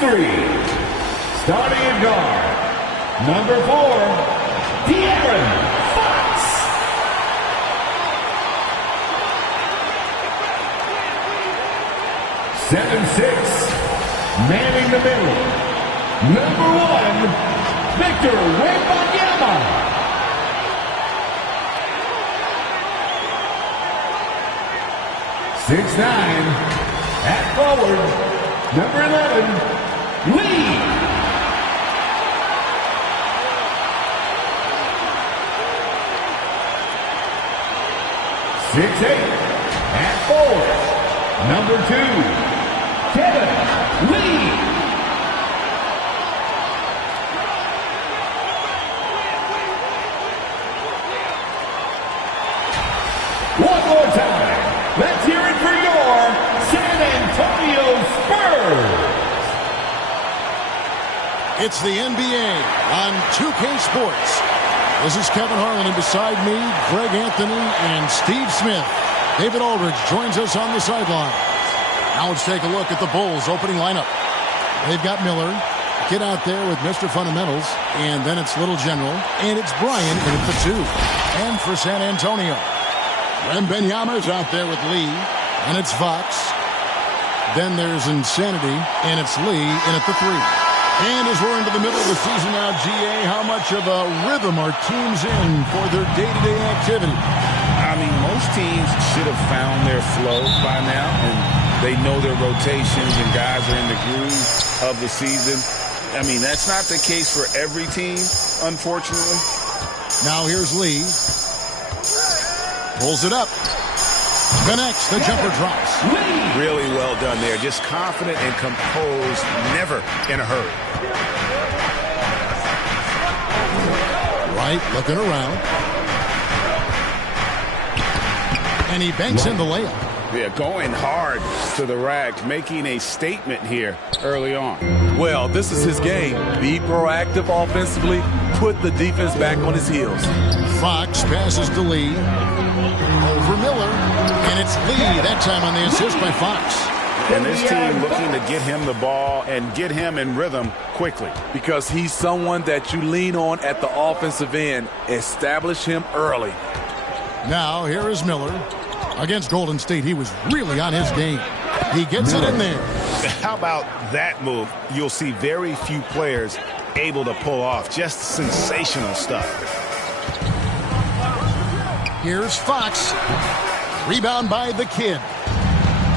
three. Starting at guard, number 4, De'Aaron Fox. 7'6", manning the middle, number 1, Victor Wembanyama. 6'9", at forward, number 11, Lee. 6'8", at forward, number 2, Kevin Lee. One more time. Let's hear it for your San Antonio Spurs. It's the NBA on 2K Sports. This is Kevin Harlan, and beside me, Greg Anthony and Steve Smith. David Aldridge joins us on the sideline. Now let's take a look at the Bulls' opening lineup. They've got Miller, get out there with Mr. Fundamentals, and then it's Little General, and it's Brian in at the 2. And for San Antonio, Wembanyama's out there with Lee, and it's Fox. Then there's Insanity, and it's Lee in at the 3. And as we're into the middle of the season now, GA, how much of a rhythm are teams in for their day-to-day activity? I mean, most teams should have found their flow by now, and they know their rotations and guys are in the groove of the season. I mean, that's not the case for every team, unfortunately. Now here's Lee. Pulls it up. Connects. The jumper drops. Really well done there. Just confident and composed, never in a hurry. Right, looking around. And he banks in the layup. Yeah, going hard to the rack, making a statement here early on. Well, this is his game. Be proactive offensively, put the defense back on his heels. Fox passes to Lee. Over Miller. And it's Lee that time on the assist by Fox. And this team looking to get him the ball and get him in rhythm quickly. Because he's someone that you lean on at the offensive end. Establish him early. Now, here is Miller. Against Golden State, he was really on his game. He gets it in there. How about that move? You'll see very few players able to pull off. Just sensational stuff. Here's Fox. Rebound by the kid.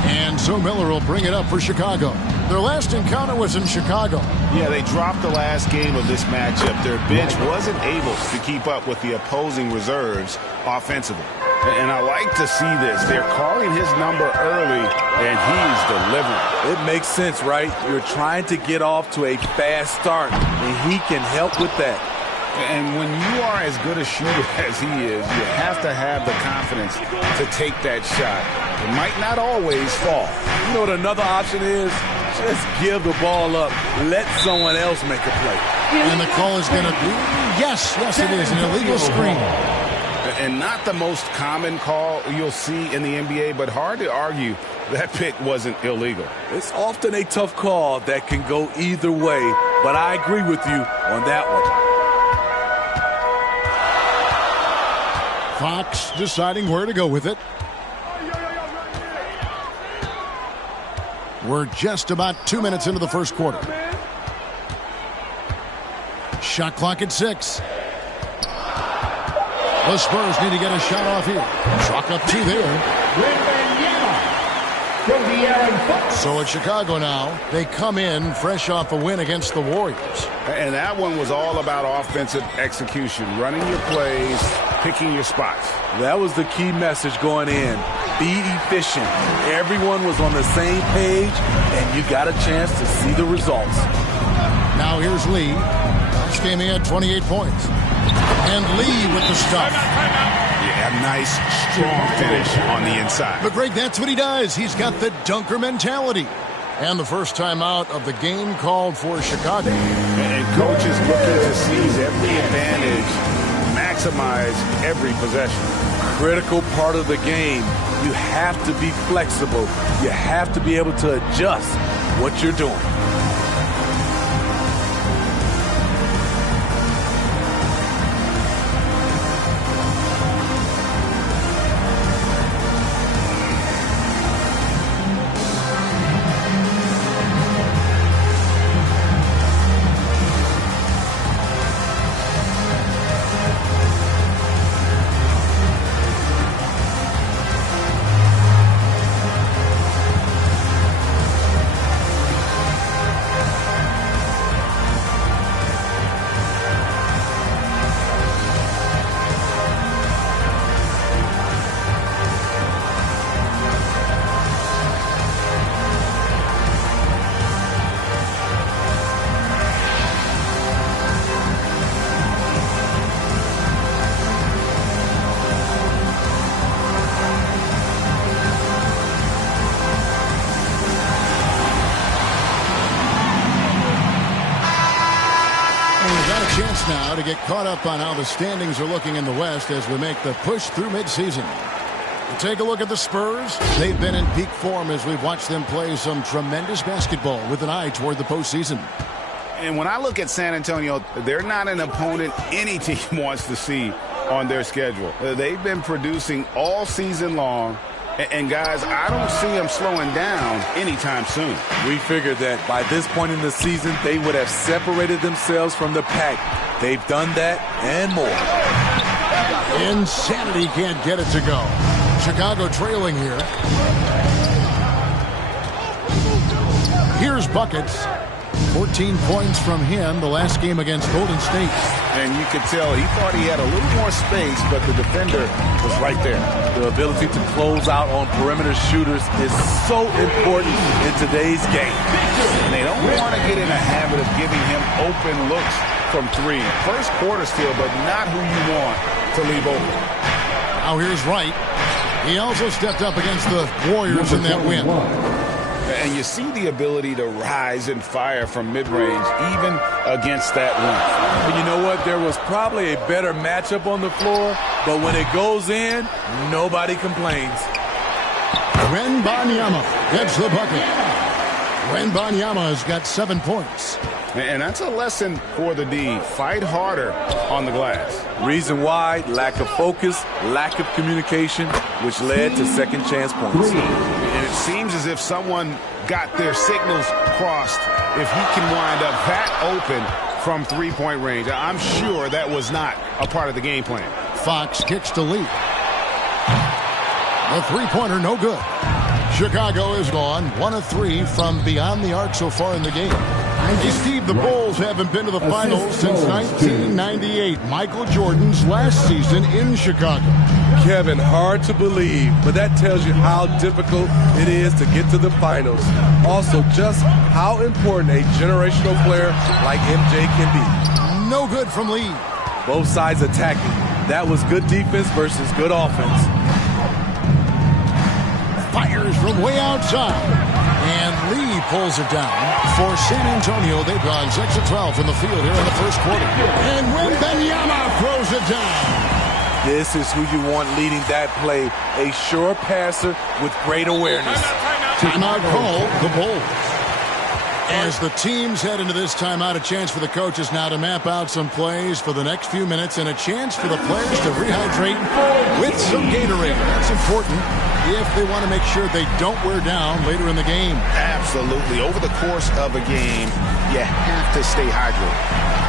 And so Miller will bring it up for Chicago. Their last encounter was in Chicago. Yeah, they dropped the last game of this matchup. Their bench wasn't able to keep up with the opposing reserves offensively. And I like to see this. They're calling his number early, and he's delivering. It makes sense, right? You're trying to get off to a fast start, and he can help with that. And when you are as good a shooter as he is, you have to have the confidence to take that shot. It might not always fall. You know what another option is? Just give the ball up. Let someone else make a play. And the call is going to be, yes, it is, an illegal screen. And not the most common call you'll see in the NBA, but hard to argue that pick wasn't illegal. It's often a tough call that can go either way, but I agree with you on that one. Fox deciding where to go with it. We're just about 2 minutes into the first quarter. Shot clock at 6. The Spurs need to get a shot off here. Chalk up 2 there. So at Chicago now, they come in fresh off a win against the Warriors. And that one was all about offensive execution, running your plays, picking your spots. That was the key message going in. Be efficient. Everyone was on the same page, and you got a chance to see the results. Now here's Lee. This game he had 28 points. And Lee with the stuff. Yeah, nice, strong finish on the inside. But Greg, that's what he does. He's got the dunker mentality. And the first time out of the game called for Chicago. And coaches looking to seize every advantage, maximize every possession. Critical part of the game. You have to be flexible. You have to be able to adjust what you're doing. chance now to get caught up on how the standings are looking in the West as we make the push through midseason. Take a look at the Spurs. They've been in peak form as we've watched them play some tremendous basketball with an eye toward the postseason. And when I look at San Antonio, they're not an opponent any team wants to see on their schedule. They've been producing all season long. And, guys, I don't see them slowing down anytime soon. We figured that by this point in the season, they would have separated themselves from the pack. They've done that and more. Insanity can't get it to go. Chicago trailing here. Here's buckets. 14 points from him the last game against Golden State. And you could tell he thought he had a little more space, but the defender was right there. The ability to close out on perimeter shooters is so important in today's game. And they don't want to get in a habit of giving him open looks from three. First quarter steal, but not who you want to leave open. Now here's Wright. He also stepped up against the Warriors in that win. And you see the ability to rise and fire from mid-range, even against that length. And you know what? There was probably a better matchup on the floor, but when it goes in, nobody complains. Wembanyama gets the bucket. Wembanyama has got 7 points. And that's a lesson for the D. Fight harder on the glass. Reason why? Lack of focus, lack of communication, which led to second chance points. And it seems as if someone got their signals crossed if he can wind up that open from three-point range. I'm sure that was not a part of the game plan. Fox kicks to Lee. The three-pointer no good. Chicago is gone 1 of 3 from beyond the arc so far in the game. Hey, Steve, the Bulls haven't been to the finals since 1998, Michael Jordan's last season in Chicago. Kevin, hard to believe, but that tells you how difficult it is to get to the finals. Also, just how important a generational player like MJ can be. No good from Lee. Both sides attacking. That was good defense versus good offense. Fires from way outside. And Lee pulls it down. For San Antonio, they've gone 6 of 12 from the field here in the first quarter. And Wembanyama throws it down. This is who you want leading that play. A sure passer with great awareness. Timeout call, the Bulls. As the teams head into this timeout, a chance for the coaches now to map out some plays for the next few minutes and a chance for the players to rehydrate with some Gatorade. That's important if they want to make sure they don't wear down later in the game. Absolutely. Over the course of a game, you have to stay hydrated.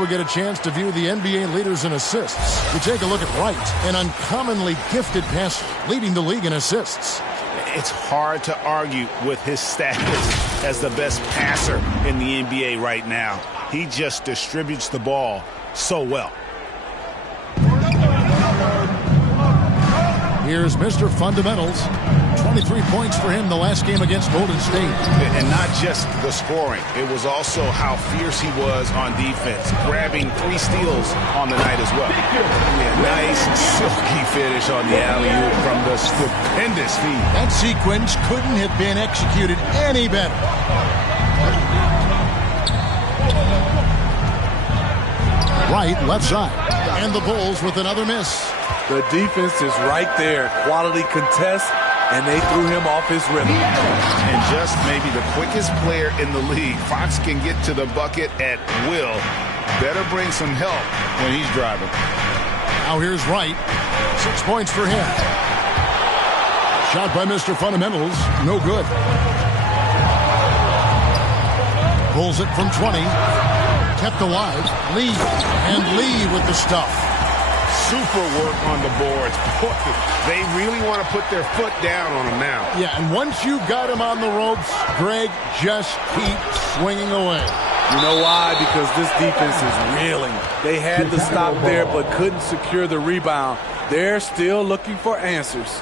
We get a chance to view the NBA leaders in assists. We take a look at Wright, an uncommonly gifted passer, leading the league in assists. It's hard to argue with his status as the best passer in the NBA right now. He just distributes the ball so well. Here's Mr. Fundamentals. 23 points for him the last game against Golden State. And not just the scoring. It was also how fierce he was on defense, grabbing 3 steals on the night as well. Nice, silky finish on the alley-oop from the stupendous feed. That sequence couldn't have been executed any better. Right, left side. And the Bulls with another miss. The defense is right there. Quality contest and they threw him off his rhythm. And just maybe the quickest player in the league. Fox can get to the bucket at will. Better bring some help when he's driving. Now here's Wright. 6 points for him. Shot by Mr. Fundamentals. No good. Pulls it from 20. Kept alive. Lee. And Lee with the stuff. Super work on the boards. They really want to put their foot down on him now. Yeah, and once you got him on the ropes, Greg, just keep swinging away. You know why? Because this defense is reeling. They had to stop there but couldn't secure the rebound. They're still looking for answers.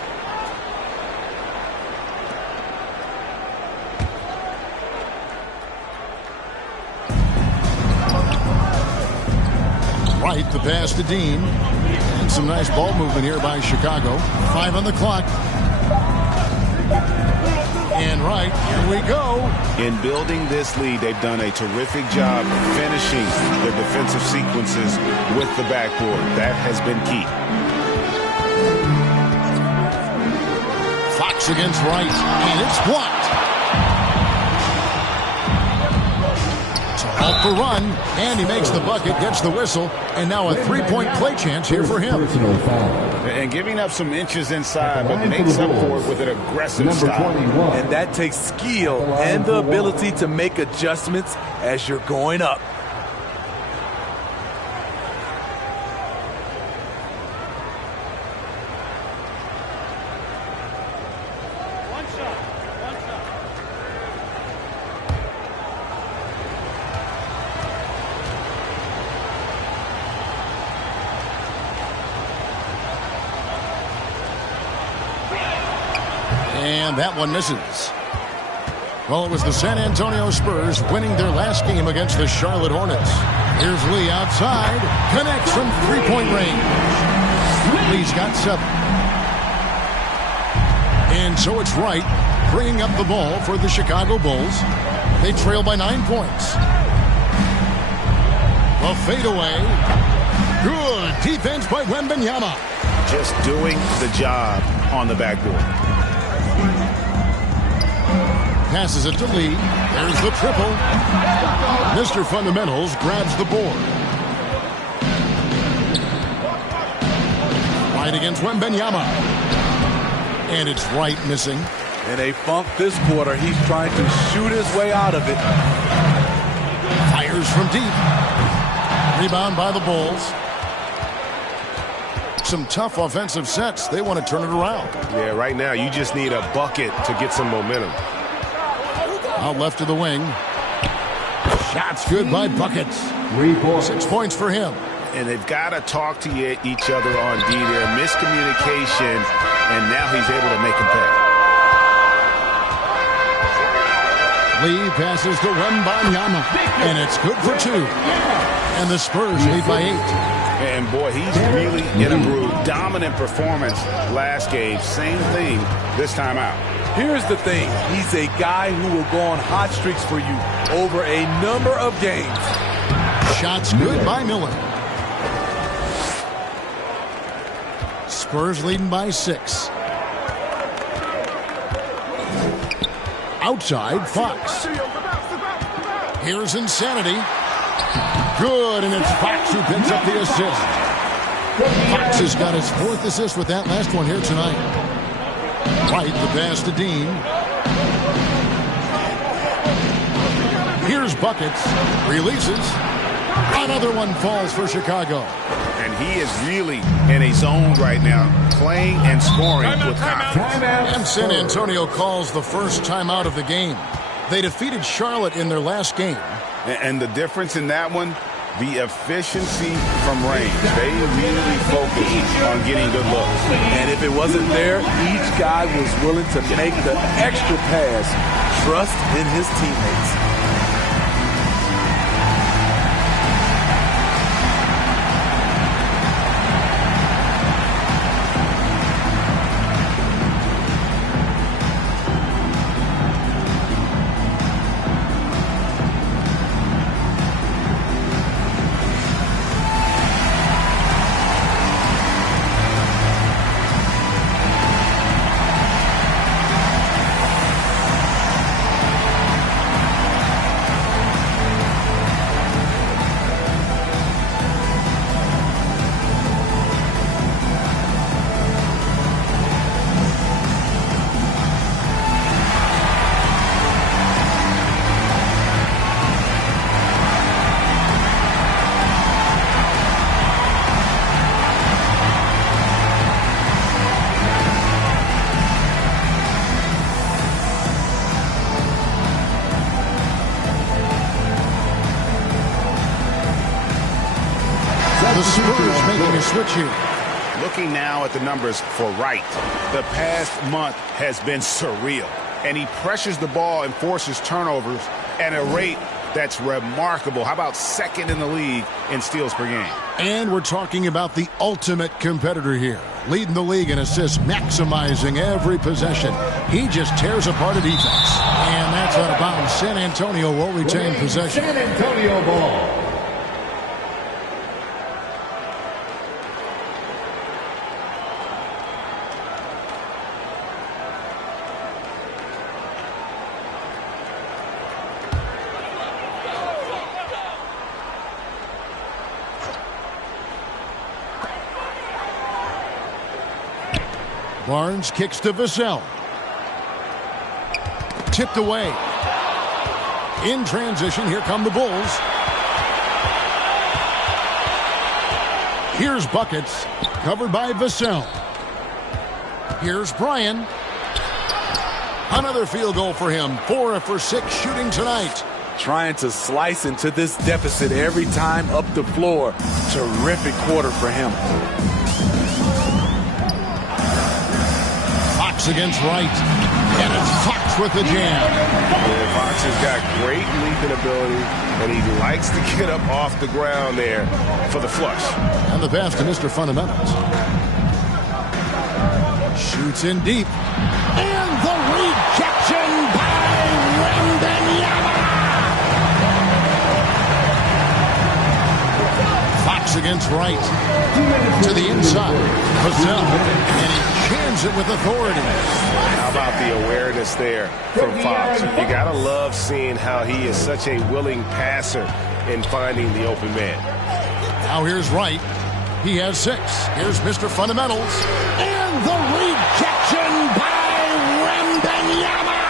Wright, the pass to Dean. And some nice ball movement here by Chicago. 5 on the clock. And Wright, here we go. In building this lead, they've done a terrific job finishing their defensive sequences with the backboard. That has been key. Fox against Wright, and it's blocked. So halt the run, and he makes the bucket, gets the whistle, and now a three-point play chance here for him. And giving up some inches inside, but makes up for it with an aggressive style. And that takes skill and the ability to make adjustments as you're going up. And that one misses. Well, it was the San Antonio Spurs winning their last game against the Charlotte Hornets. Here's Lee outside. Connects from three-point range. Lee's got 7. And so it's Wright bringing up the ball for the Chicago Bulls. They trail by 9 points. A fadeaway. Good defense by Wembanyama. Just doing the job on the backboard. Passes it to Lee. There's the triple. Mr. Fundamentals grabs the board. Right against Wembanyama. And it's Wright missing. In a funk this quarter, he's trying to shoot his way out of it. Fires from deep. Rebound by the Bulls. Some tough offensive sets. They want to turn it around. Yeah, right now you just need a bucket to get some momentum. Out left of the wing. Shots good by Buckets. 6 points for him. And they've got to talk to each other on D there. Miscommunication, and now he's able to make them pay. Lee passes to Wembanyama, and it's good for 2. And the Spurs lead by 8. And boy, he's really in a groove. Dominant performance last game. Same thing this time out. Here's the thing. He's a guy who will go on hot streaks for you over a number of games. Shots good by Miller. Spurs leading by 6. Outside, Fox. Here's Insanity. Good, and it's Fox who picks up the assist. Fox has got his 4th assist with that last one here tonight. Wright, the pass to Dean. Here's Buckets. Releases. Another one falls for Chicago. And he is really in a zone right now, playing and scoring with confidence. And San Antonio calls the first timeout of the game. They defeated Charlotte in their last game. And the difference in that one, the efficiency from range. They really focus on getting good looks. And if it wasn't there, each guy was willing to make the extra pass. Trust in his teammates. making a switch here. Looking now at the numbers for Wright, the past month has been surreal. And he pressures the ball and forces turnovers at a rate that's remarkable. How about second in the league in steals per game? And we're talking about the ultimate competitor here. Leading the league in assists, maximizing every possession. He just tears apart a defense. And that's out of bounds. San Antonio will retain possession. San Antonio ball. Barnes kicks to Vassell. Tipped away. In transition, here come the Bulls. Here's Buckets, covered by Vassell. Here's Bryan. Another field goal for him. 4 for 6 shooting tonight. Trying to slice into this deficit every time up the floor. Terrific quarter for him. Fox against Wright. And it's Fox with the jam. Yeah, Fox has got great leaping ability, and he likes to get up off the ground there for the flush. And the pass to Mr. Fundamentals. Shoots in deep. And the rejection by Wembanyama. Fox against Wright. To the inside. Vassell. And he jams it with authority. How about the awareness there from Fox? You got to love seeing how he is such a willing passer in finding the open man. Now here's Wright. He has 6. Here's Mr. Fundamentals. And the rejection by Wembanyama.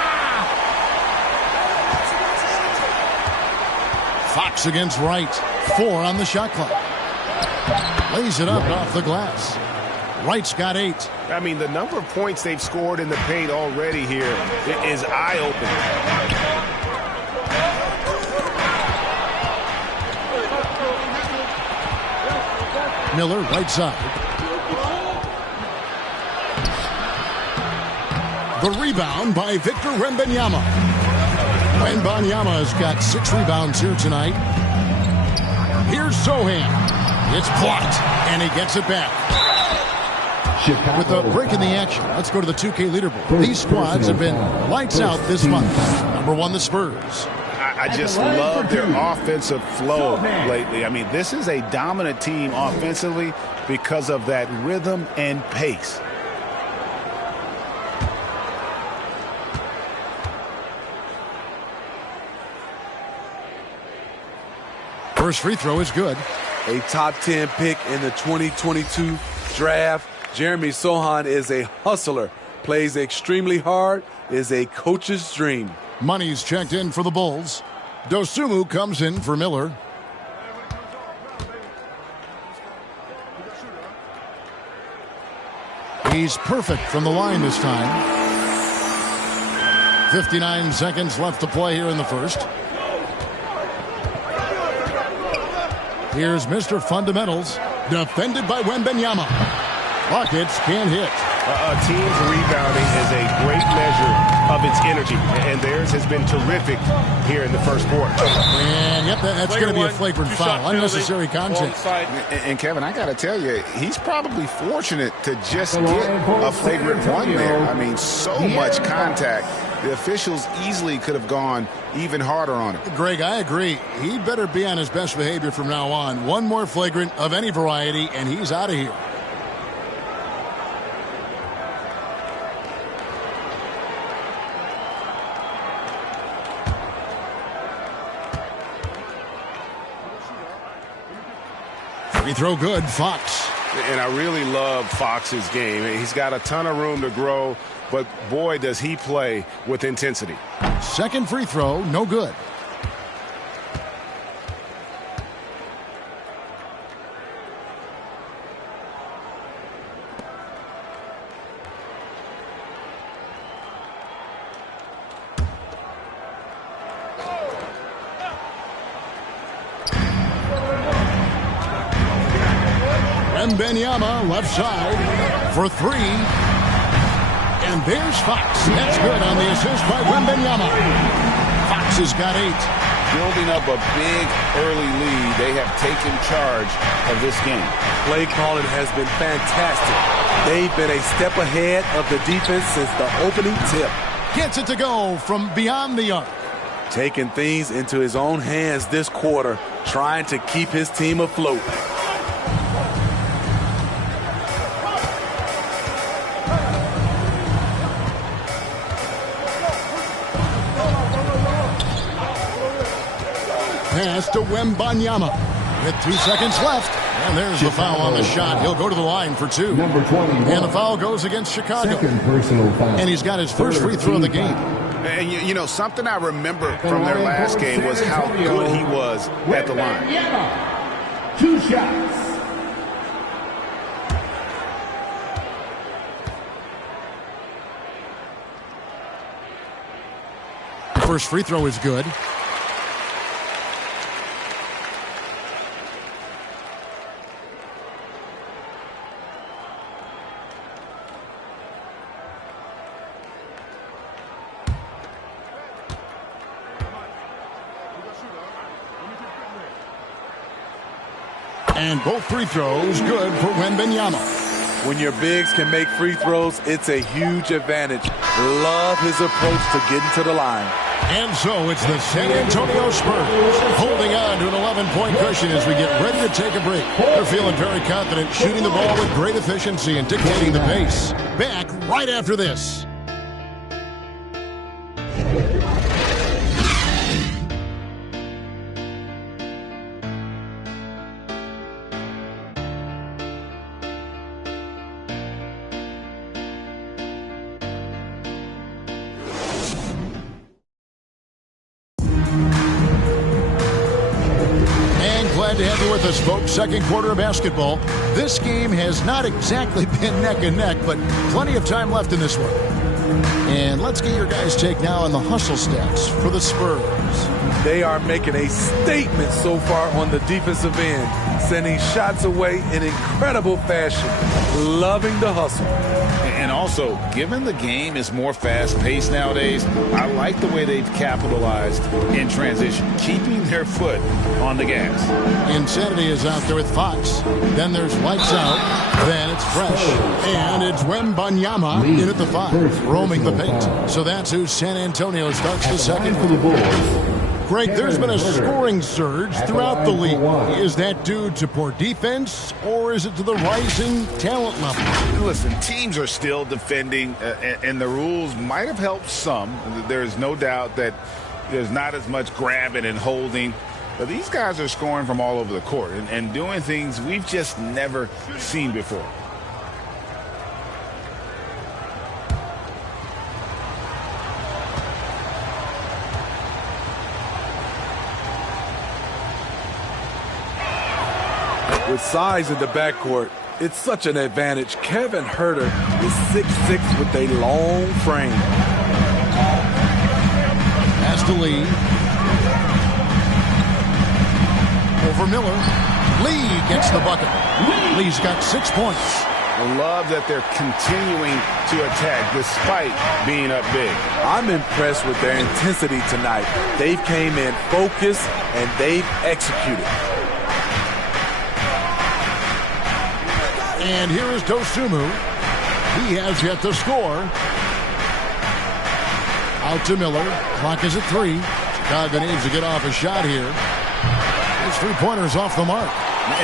Fox against Wright. 4 on the shot clock. Lays it up off the glass. Wright's got 8. I mean, the number of points they've scored in the paint already here is eye-opening. Miller, right side. The rebound by Victor Wembanyama. Wembanyama has got 6 rebounds here tonight. Here's Sohan. It's blocked, and he gets it back. With a break in the action, let's go to the 2K leaderboard. These squads have been lights out this month. Number 1, the Spurs. I just love their offensive flow lately. I mean, this is a dominant team offensively because of that rhythm and pace. First free throw is good. A top 10 pick in the 2022 draft. Jeremy Sohan is a hustler, plays extremely hard, is a coach's dream. Money's checked in for the Bulls. Dosunmu comes in for Miller. He's perfect from the line this time. 59 seconds left to play here in the first. Here's Mr. Fundamentals, defended by Wembanyama. Buckets can't hit. A team's rebounding is a great measure of its energy, and theirs has been terrific here in the first quarter. And yep, that's going to be a flagrant foul. Unnecessary contact. And Kevin, I got to tell you, he's probably fortunate to just get a flagrant one there. I mean, so much contact. The officials easily could have gone even harder on him. Greg, I agree. He better be on his best behavior from now on. One more flagrant of any variety, and he's out of here. Free throw good, Fox. And I really love Fox's game. He's got a ton of room to grow, but boy, does he play with intensity. Second free throw, no good. Wembanyama left side for three. And there's Fox. That's good on the assist by Wembanyama. Fox has got 8. Building up a big early lead, they have taken charge of this game. Play calling has been fantastic. They've been a step ahead of the defense since the opening tip. Gets it to go from beyond the arc. Taking things into his own hands this quarter, trying to keep his team afloat. Pass to Wembanyama with 2 seconds left. And there's the foul on the shot. He'll go to the line for 2. Number 21. And the foul goes against Chicago. Second personal foul. And he's got his first free throw of the game. And you know, something I remember from their last game was how good he was at the line. 2 shots. The first free throw is good. And both free throws good for Wembanyama. When your bigs can make free throws, it's a huge advantage. Love his approach to getting to the line. And so it's the San Antonio Spurs holding on to an 11-point cushion as we get ready to take a break. They're feeling very confident, shooting the ball with great efficiency and dictating the pace. Back right after this. Glad to have you with us, folks. Second quarter of basketball. This game has not exactly been neck and neck, but plenty of time left in this one. And let's get your guys' take now on the hustle stats for the Spurs. They are making a statement so far on the defensive end, sending shots away in incredible fashion. Loving the hustle. And also, given the game is more fast-paced nowadays, I like the way they've capitalized in transition, keeping their foot on the gas. Insanity is out there with Fox. Then there's lights out. Then it's fresh. And it's Wembanyama in at the 5, roaming the paint. So that's who San Antonio starts the second. Greg, there's been a scoring surge throughout the league. Is that due to poor defense, or is it to the rising talent level? Listen, teams are still defending, and the rules might have helped some. There's no doubt that there's not as much grabbing and holding. But these guys are scoring from all over the court and doing things we've just never seen before. With size in the backcourt, it's such an advantage. Kevin Huerter is 6'6" with a long frame. Pass to Lee. Over Miller. Lee gets the bucket. Lee's got 6 points. I love that they're continuing to attack despite being up big. I'm impressed with their intensity tonight. They've came in focused and they've executed. And here is Dosunmu. He has yet to score. Out to Miller. Clock is at 3. Chicago needs to get off a shot here. His three-pointer's off the mark.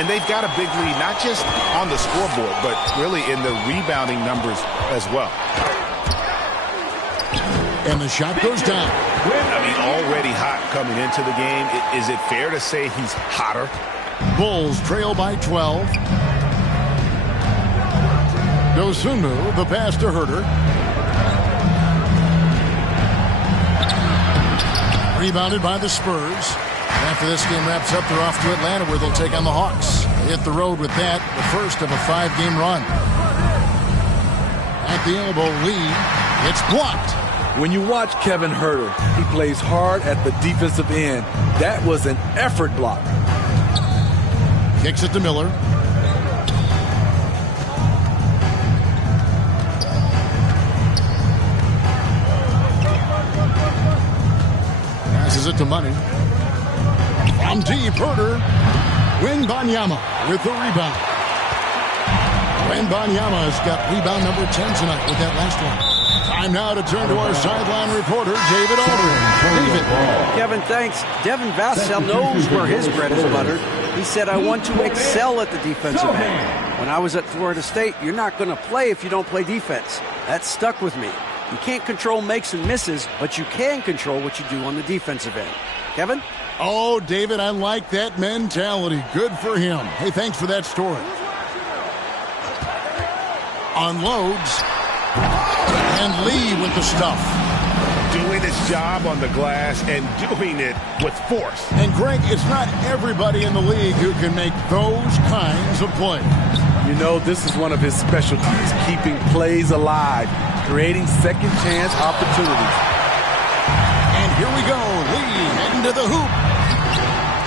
And they've got a big lead, not just on the scoreboard, but really in the rebounding numbers as well. And the shot goes down. I mean, already hot coming into the game. Is it fair to say he's hotter? Bulls trail by 12. Dosunmu, the pass to Huerter. Rebounded by the Spurs. After this game wraps up, they're off to Atlanta where they'll take on the Hawks. They hit the road with that, the first of a 5-game run. At the elbow, Lee. It's blocked. When you watch Kevin Huerter, he plays hard at the defensive end. That was an effort block. Kicks it to Miller. to Money. From deep, Herder. Wembanyama with the rebound. Wembanyama has got rebound number 10 tonight with that last one. Time now to turn to our sideline reporter, David Aldridge. David. Kevin, thanks. Devin Vassell knows where his bread is buttered. He said, I want to excel at the defensive end. When I was at Florida State, you're not going to play if you don't play defense. That stuck with me. You can't control makes and misses, but you can control what you do on the defensive end. Kevin? Oh, David, I like that mentality. Good for him. Hey, thanks for that story. Unloads. And Lee with the stuff. Doing his job on the glass and doing it with force. And, Greg, it's not everybody in the league who can make those kinds of plays. You know, this is one of his specialties, keeping plays alive, creating second chance opportunities. And here we go. Lee heading to the hoop.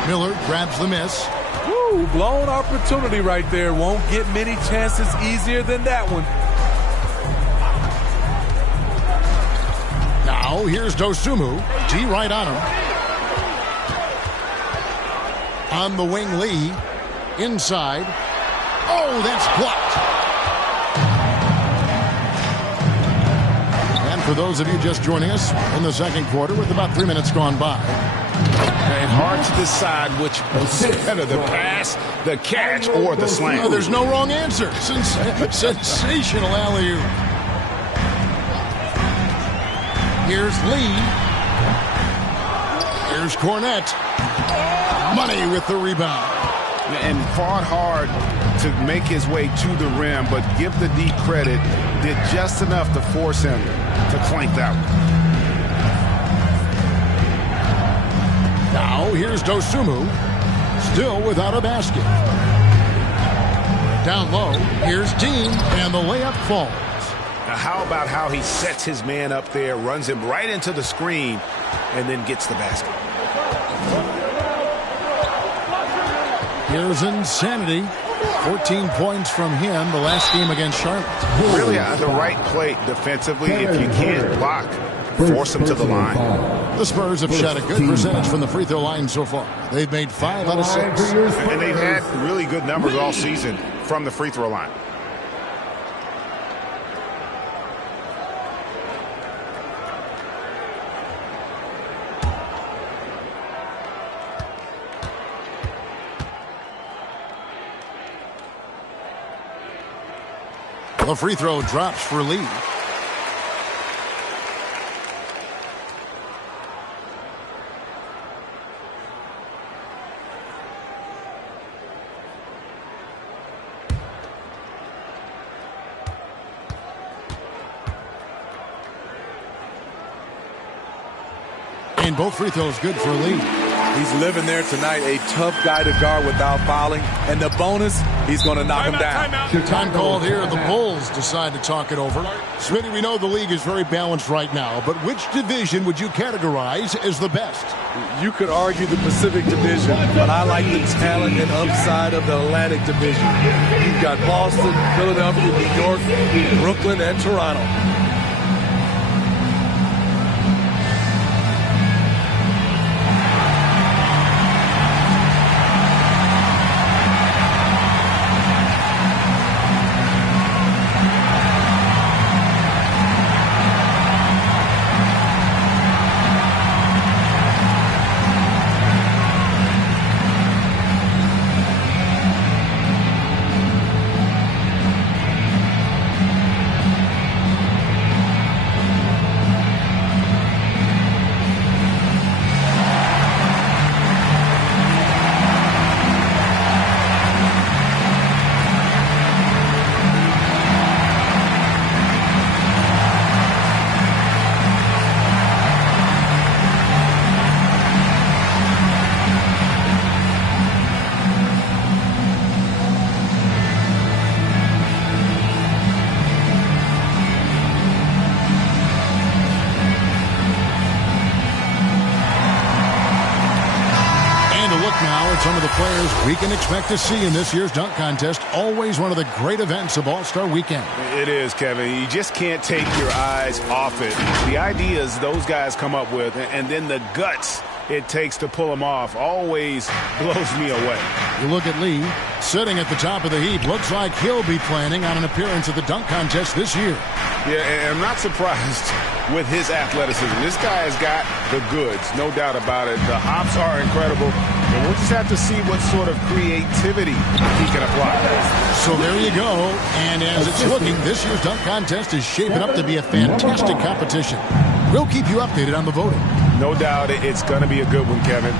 Miller grabs the miss. Woo, blown opportunity right there. Won't get many chances easier than that one. Now, here's Dosunmu. D right on him. On the wing, Lee. Inside. Oh, that's blocked. And for those of you just joining us in the second quarter with about 3 minutes gone by. And hard to decide which was better, the pass, the catch, or the slam. Oh, there's no wrong answer. Sensational alley-oop. Here's Lee. Here's Cornette. Money with the rebound. And fought hard to make his way to the rim, but give the D credit, did just enough to force him to clank that one. Now here's Dosunmu, still without a basket. Down low, here's Dean, and the layup falls. Now how about how he sets his man up there, runs him right into the screen, and then gets the basket. Here's Insanity. 14 points from him the last game against Charlotte. Really at the right play defensively. If you can't block, force him to the line. The Spurs have shot a good percentage from the free throw line so far. They've made 5 out of 6. And they've had really good numbers all season from the free throw line. The free throw drops for Lee. And both free throws good for Lee. He's living there tonight, a tough guy to guard without fouling. And the bonus, he's going to knock him down. Time called here. The Bulls decide to talk it over. Smitty, we know the league is very balanced right now, but which division would you categorize as the best? You could argue the Pacific Division, but I like the talent and upside of the Atlantic Division. You've got Boston, Philadelphia, New York, Brooklyn, and Toronto. Some of the players we can expect to see in this year's dunk contest. Always one of the great events of All-Star Weekend. It is, Kevin. You just can't take your eyes off it. The ideas those guys come up with, and then the guts it takes to pull him off always blows me away. You look at Lee, sitting at the top of the heap. Looks like he'll be planning on an appearance at the dunk contest this year. Yeah, and I'm not surprised with his athleticism. This guy has got the goods, no doubt about it. The hops are incredible, and we'll just have to see what sort of creativity he can apply. So there you go, and as it's looking, this year's dunk contest is shaping up to be a fantastic competition. We'll keep you updated on the voting. No doubt it's going to be a good one, Kevin.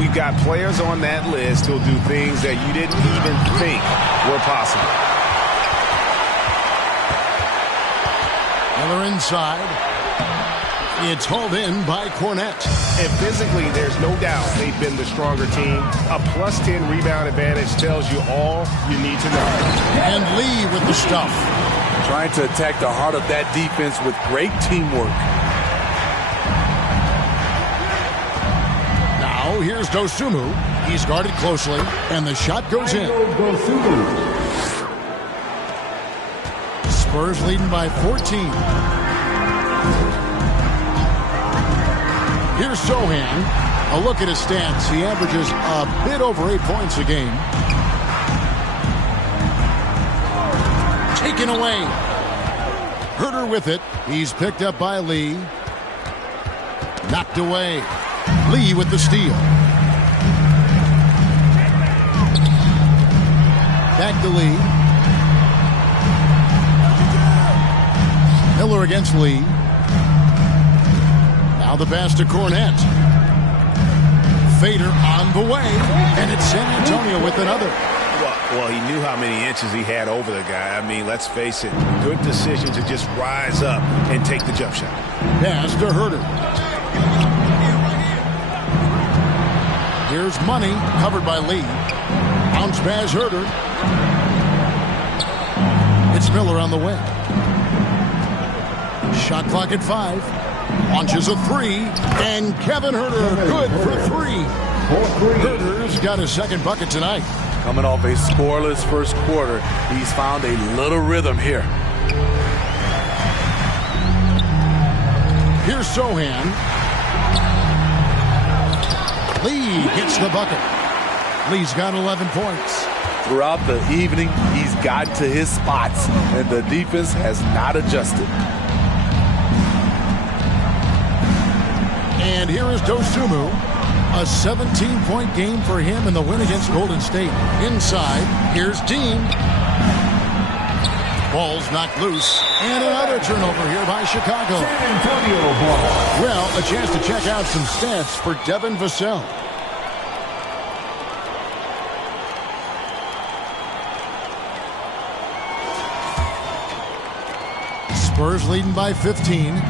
We've got players on that list who'll do things that you didn't even think were possible. Miller inside. It's hauled in by Cornette. And physically, there's no doubt they've been the stronger team. A +10 rebound advantage tells you all you need to know. And Lee with the stuff. Trying to attack the heart of that defense with great teamwork. Now here's Dosunmu. He's guarded closely, and the shot goes in. Spurs leading by 14. Here's Sohan. A look at his stats. He averages a bit over 8 points a game. Taken away. Herter with it. He's picked up by Lee. Knocked away. Lee with the steal. Back to Lee. Miller against Lee. Now the pass to Cornette. Fader on the way. And it's San Antonio with another. Well, he knew how many inches he had over the guy. I mean, let's face it, good decision to just rise up and take the jump shot. Pass to Herter. Here's Money, covered by Lee. Bounce pass Herter. It's Miller on the way. Shot clock at 5. Launches a 3. And Kevin Herter, good for 3. Herter's got his second bucket tonight. Coming off a scoreless first quarter, he's found a little rhythm here. Here's Sohan. Lee gets the bucket. Lee's got 11 points. Throughout the evening, he's gotten to his spots, and the defense has not adjusted. And here is Dosunmu. A 17-point game for him in the win against Golden State. Inside, here's Dean. Ball's knocked loose. And another turnover here by Chicago. San Antonio ball. Well, a chance to check out some stats for Devin Vassell. Spurs leading by 15.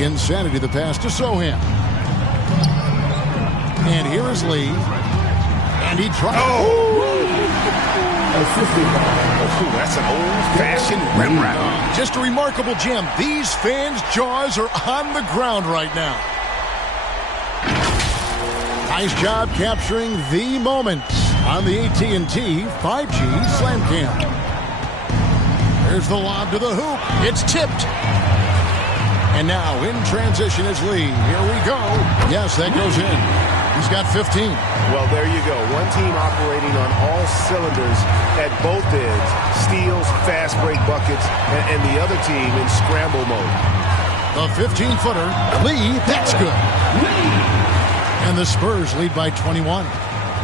Insanity the pass to Sohan. And here is Lee. And he tries. That's an old-fashioned rim wrap. Just a remarkable gem. These fans' jaws are on the ground right now. Nice job capturing the moments on the AT&T 5G Slam Cam. There's the lob to the hoop. It's tipped. And now in transition is Lee. Here we go. Yes, that goes in. He's got 15. Well, there you go. One team operating on all cylinders at both ends. Steals, fast break buckets, and the other team in scramble mode. The 15-footer. Lee, that's good. And the Spurs lead by 21.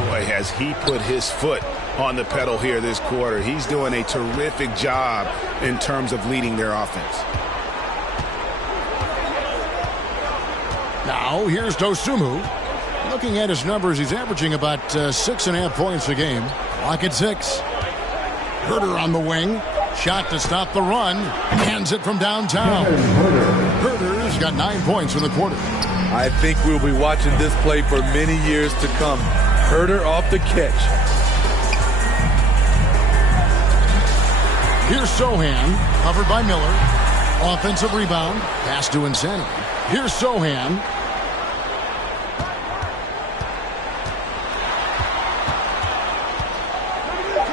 Boy, has he put his foot on the pedal here this quarter. He's doing a terrific job in terms of leading their offense. Now, here's Dosunmu. Looking at his numbers, he's averaging about 6.5 points a game. Clock at 6. Herter on the wing. Shot to stop the run. Hands it from downtown. Herter's got 9 points in the quarter. I think we'll be watching this play for many years to come. Herter off the catch. Here's Sohan, covered by Miller. Offensive rebound. Pass to Insanity. Here's Sohan.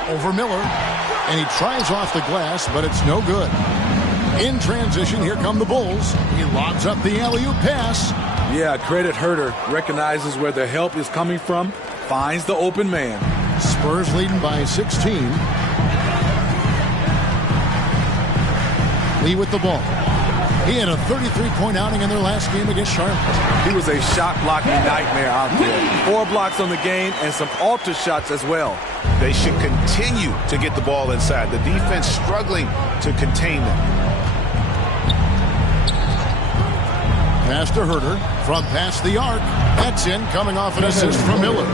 Over Miller, and he tries off the glass, but it's no good. In transition, here come the Bulls. He lobs up the alley-oop pass. Yeah, credit Herder. Recognizes where the help is coming from, finds the open man. Spurs leading by 16. Lee with the ball. He had a 33-point outing in their last game against Charlotte. He was a shot blocking nightmare out there. 4 blocks on the game and some altar shots as well. They should continue to get the ball inside. The defense struggling to contain them. Pass to Herder from past the arc. That's in, coming off an assist from Miller.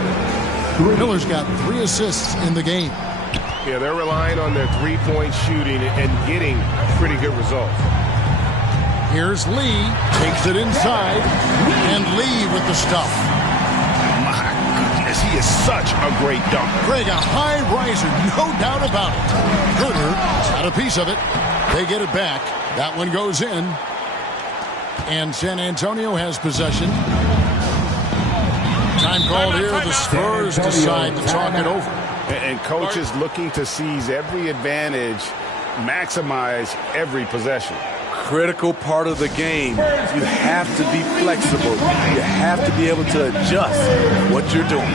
Miller's got 3 assists in the game. Yeah, they're relying on their three-point shooting and getting pretty good results. Here's Lee, takes it inside, and Lee with the stuff. My goodness, he is such a great dunker. Greg, a high riser, no doubt about it. Herder got a piece of it. They get it back. That one goes in. And San Antonio has possession. Time called here. The Spurs decide to talk it over. And coach is looking to seize every advantage, maximize every possession. Critical part of the game. You have to be flexible. You have to be able to adjust what you're doing.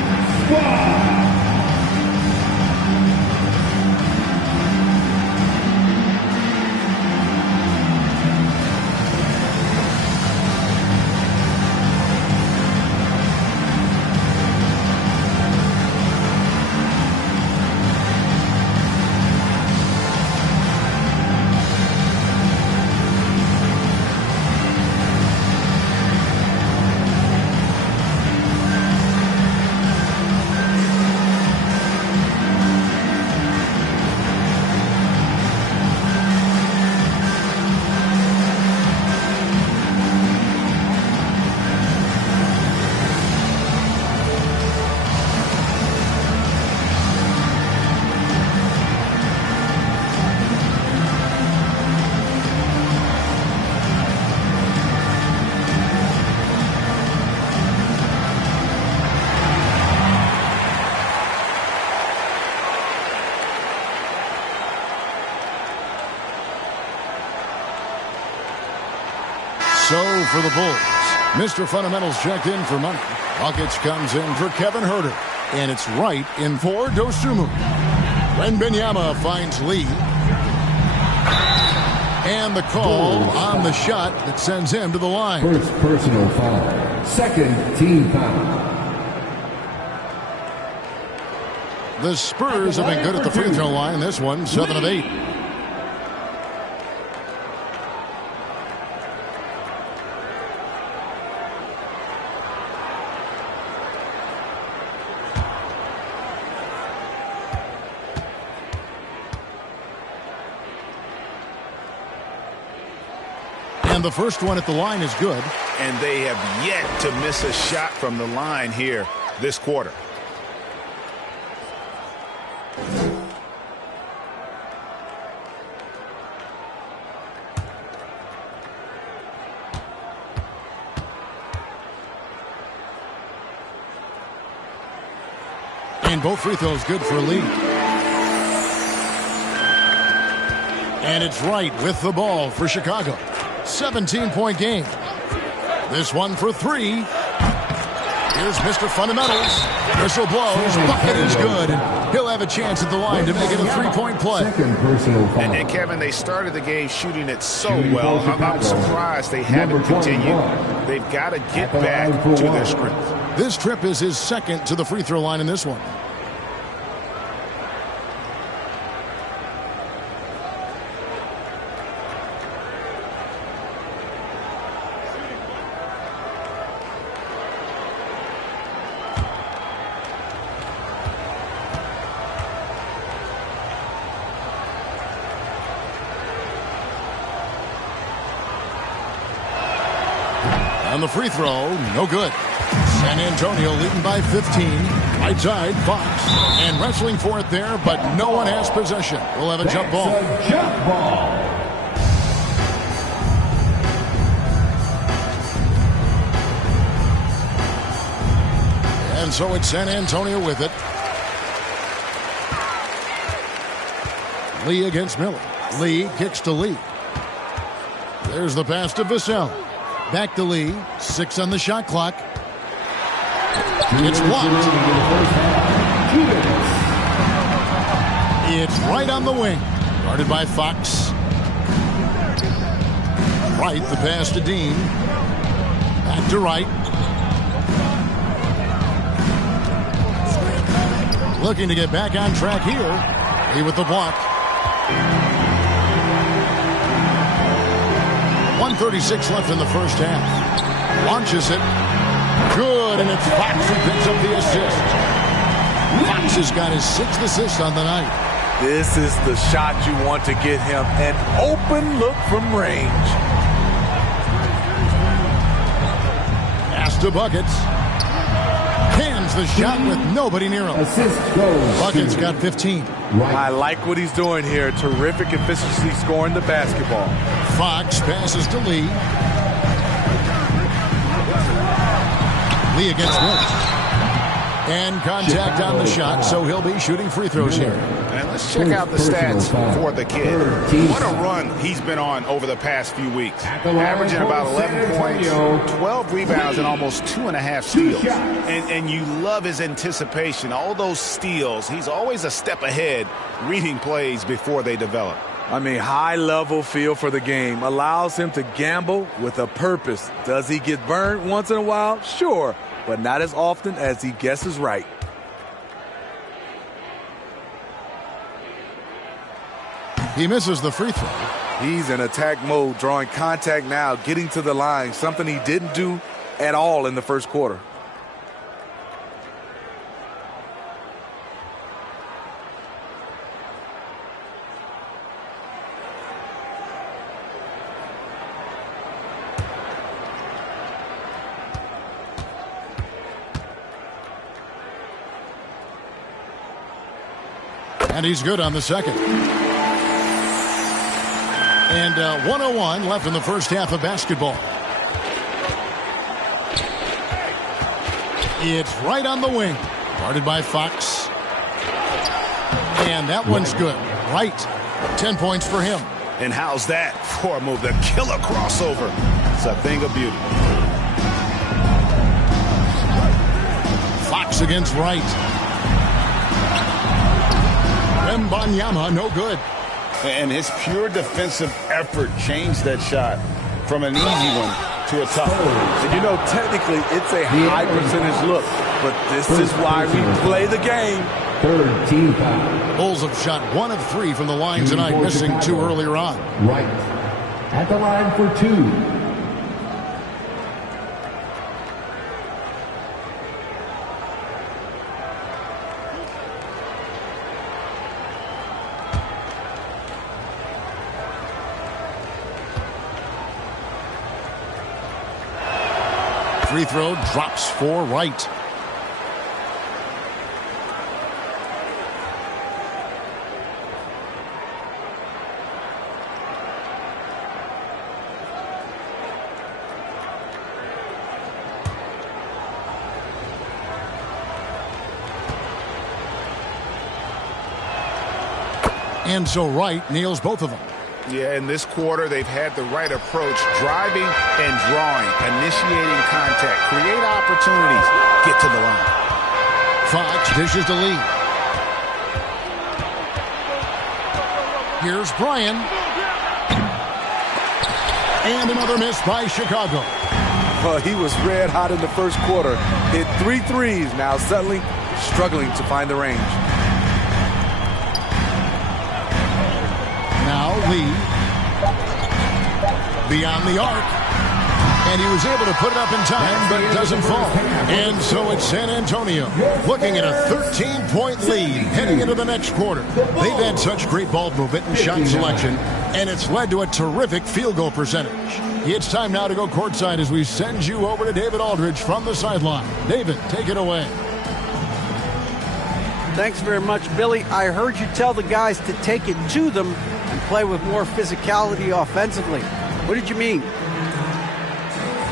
So for the Bulls, Mr. Fundamentals checked in for money. Buckets comes in for Kevin Herder. And it's right in for Dosunmu. Wembanyama finds Lee. And the call on the shot that sends him to the line. First personal foul. Second team foul. The Spurs have been good at the free throw line. This one, 7 of 8. And the first one at the line is good. And they have yet to miss a shot from the line here this quarter. And both free throws good for Lee. And it's right with the ball for Chicago. 17-point game. This one for 3. Here's Mr. Fundamentals. Whistle blows. Bucket is good. He'll have a chance at the line to make it a 3-point play. Second personal foul. And Kevin, they started the game shooting it so well. I'm surprised they haven't continued. They've got to get back to their strength. This trip is his second to the free throw line in this one. On the free throw, no good. San Antonio leading by 15. Right side, Fox. And wrestling for it there, but no one has possession. We'll have a jump ball. Jump ball. And so it's San Antonio with it. Lee against Miller. Lee kicks to Lee. There's the pass to Vassell. Back to Lee. 6 on the shot clock. It's blocked. It's right on the wing. Guarded by Fox. Wright, the pass to Dean. Back to Wright. Looking to get back on track here. He with the block. 1:36 left in the first half. Launches it. Good, and it's Fox who picks up the assist. Fox has got his 6th assist on the night. This is the shot you want to get him. An open look from range. Pass to Buckets. Hands the shot with nobody near him. Buckets got 15. I like what he's doing here. Terrific efficiency scoring the basketball. Fox passes to Lee. Lee against Wilkes. And contact on the shot, so he'll be shooting free throws here. And let's check out the stats for the kid. What a run he's been on over the past few weeks. Averaging about 11 points, 12 rebounds, and almost 2.5 steals. And you love his anticipation. All those steals, he's always a step ahead, reading plays before they develop. I mean, high-level feel for the game. Allows him to gamble with a purpose. Does he get burned once in a while? Sure, but not as often as he guesses right. He misses the free throw. He's in attack mode, drawing contact now, getting to the line, something he didn't do at all in the first quarter. And he's good on the second. And 1:01 left in the first half of basketball. It's right on the wing. Guarded by Fox. And that one's good. Right. 10 points for him. And how's that for a move? The killer crossover. It's a thing of beauty. Fox against Wright. Wembanyama, no good. And his pure defensive effort changed that shot from an easy one to a tough one. And you know, technically, it's a high percentage look, but this is why we play the game. Third team foul. Bulls have shot 1 of 3 from the line tonight, missing 2 earlier on. Right. At the line for 2. Free throw drops for Wright. And so Wright nails both of them. Yeah, in this quarter, they've had the right approach, driving and drawing, initiating contact, create opportunities, get to the line. Fox dishes to Lee. Here's Bryan. And another miss by Chicago. Well, he was red hot in the first quarter. Hit 3 threes, now suddenly struggling to find the range. Now Lee. Beyond the arc. And he was able to put it up in time, but it doesn't fall. And so it's San Antonio looking at a 13-point lead heading into the next quarter. They've had such great ball movement and shot selection, and it's led to a terrific field goal percentage. It's time now to go courtside as we send you over to David Aldridge from the sideline. David, take it away. Thanks very much, Billy. I heard you tell the guys to take it to them and play with more physicality offensively. What did you mean?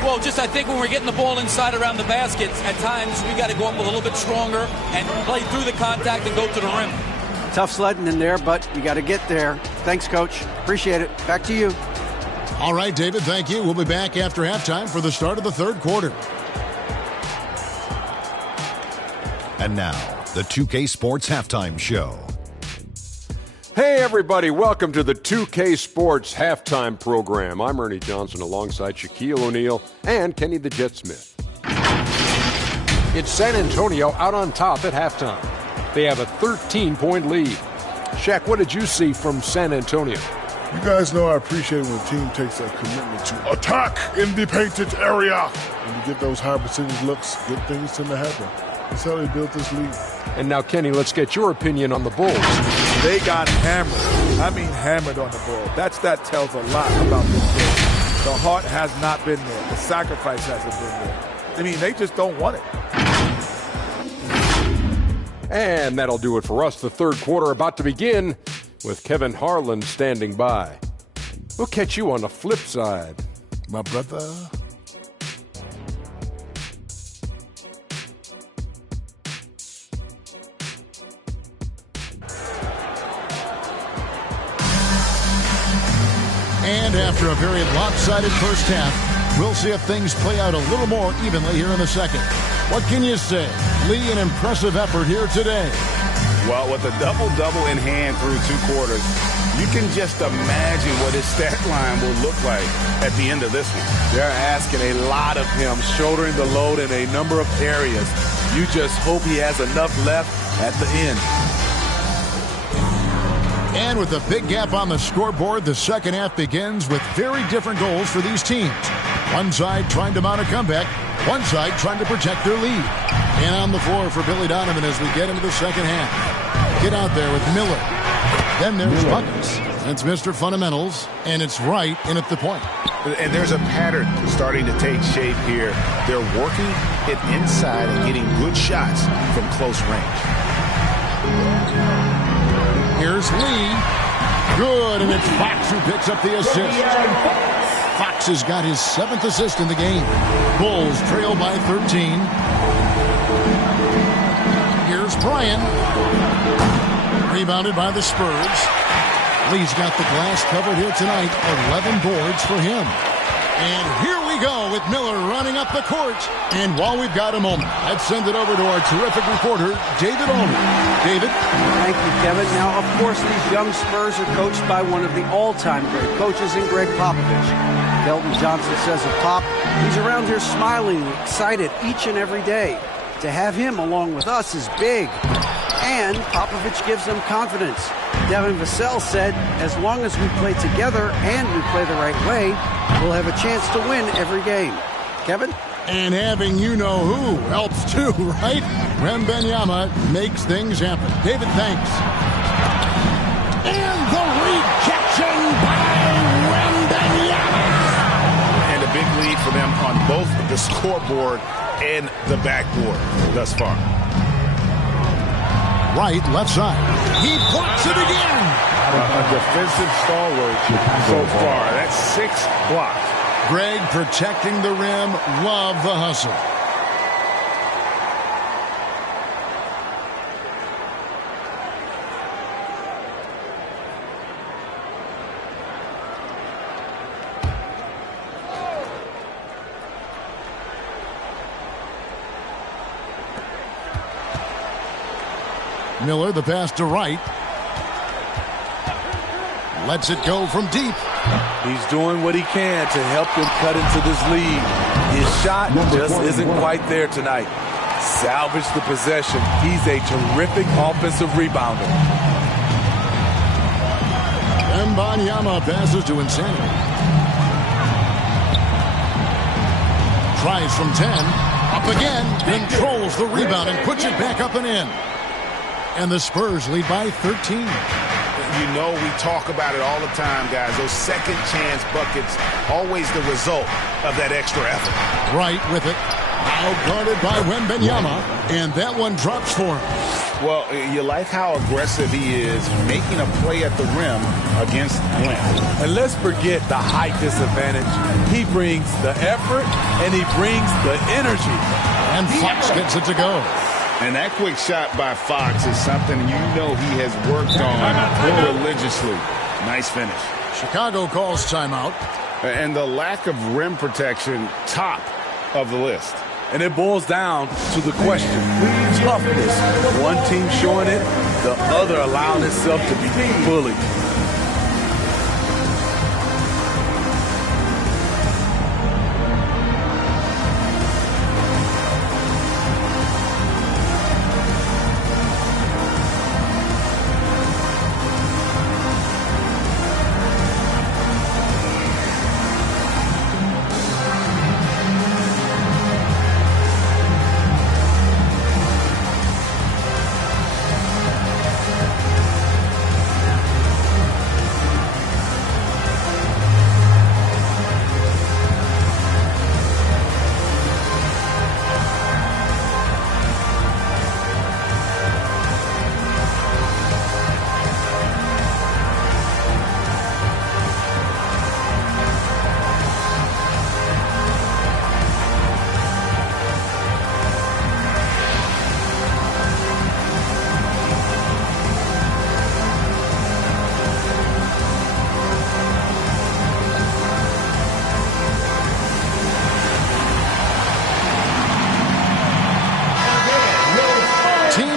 Well, just I think when we're getting the ball inside around the baskets, at times we got to go up a little bit stronger and play through the contact and go to the rim. Tough sledding in there, but you got to get there. Thanks, Coach. Appreciate it. Back to you. All right, David, thank you. We'll be back after halftime for the start of the third quarter. And now, the 2K Sports Halftime Show. Hey, everybody. Welcome to the 2K Sports Halftime Program. I'm Ernie Johnson alongside Shaquille O'Neal and Kenny the Jet Smith. It's San Antonio out on top at halftime. They have a 13-point lead. Shaq, what did you see from San Antonio? You guys know I appreciate when a team takes a commitment to attack in the painted area. When you get those high percentage looks, good things tend to happen. That's how they built this league. And now, Kenny, let's get your opinion on the Bulls. They got hammered. I mean hammered on the ball. That tells a lot about this game. The heart has not been there. The sacrifice hasn't been there. I mean, they just don't want it. And that'll do it for us. The third quarter about to begin with Kevin Harlan standing by. We'll catch you on the flip side, my brother. And after a very lopsided first half, we'll see if things play out a little more evenly here in the second. What can you say? Lee, an impressive effort here today. Well, with a double-double in hand through two quarters, you can just imagine what his stat line will look like at the end of this one. They're asking a lot of him, shouldering the load in a number of areas. You just hope he has enough left at the end. And with a big gap on the scoreboard, the second half begins with very different goals for these teams. One side trying to mount a comeback, one side trying to protect their lead. And on the floor for Billy Donovan as we get into the second half. Get out there with Miller. Then there's Buckets. It's Mr. Fundamentals, and it's right in at the point. And there's a pattern starting to take shape here. They're working it inside and getting good shots from close range. Here's Lee. Good, and it's Fox who picks up the assist. Fox has got his 7th assist in the game. Bulls trail by 13. Here's Bryan. Rebounded by the Spurs. Lee's got the glass covered here tonight. 11 boards for him. And here we go with Miller running up the court. And while we've got a moment, let's send it over to our terrific reporter, David Olney. David? Thank you, Kevin. Now, of course, these young Spurs are coached by one of the all-time great coaches in Greg Popovich. Kelton Johnson says of Pop, he's around here smiling, excited each and every day. To have him along with us is big. And Popovich gives them confidence. Devin Vassell said, as long as we play together and we play the right way, we'll have a chance to win every game. Kevin? And having you-know-who helps too, right? Wembanyama makes things happen. David, thanks. And the rejection by Wembanyama! And a big lead for them on both the scoreboard and the backboard thus far. Right, left side. He blocks it again. A defensive stalwart so far. That's 6 blocks. Greg protecting the rim. Love the hustle. Miller, the pass to Wright. Lets it go from deep. He's doing what he can to help them cut into this lead. His shot just isn't quite there tonight. Salvage the possession. He's a terrific offensive rebounder. Wembanyama passes to Insanity. Tries from 10. Up again. Controls the rebound and puts it back up and in. And the Spurs lead by 13. You know, we talk about it all the time, guys. Those second chance buckets, always the result of that extra effort. Right with it. Now guarded by Wembanyama. And that one drops for him. Well, you like how aggressive he is making a play at the rim against length. And let's forget the height disadvantage. He brings the effort and he brings the energy. And Fox gets it to go. And that quick shot by Fox is something you know he has worked on religiously. Nice finish. Chicago calls timeout. And the lack of rim protection, top of the list. And it boils down to the question, toughness. One team showing it, the other allowing itself to be bullied.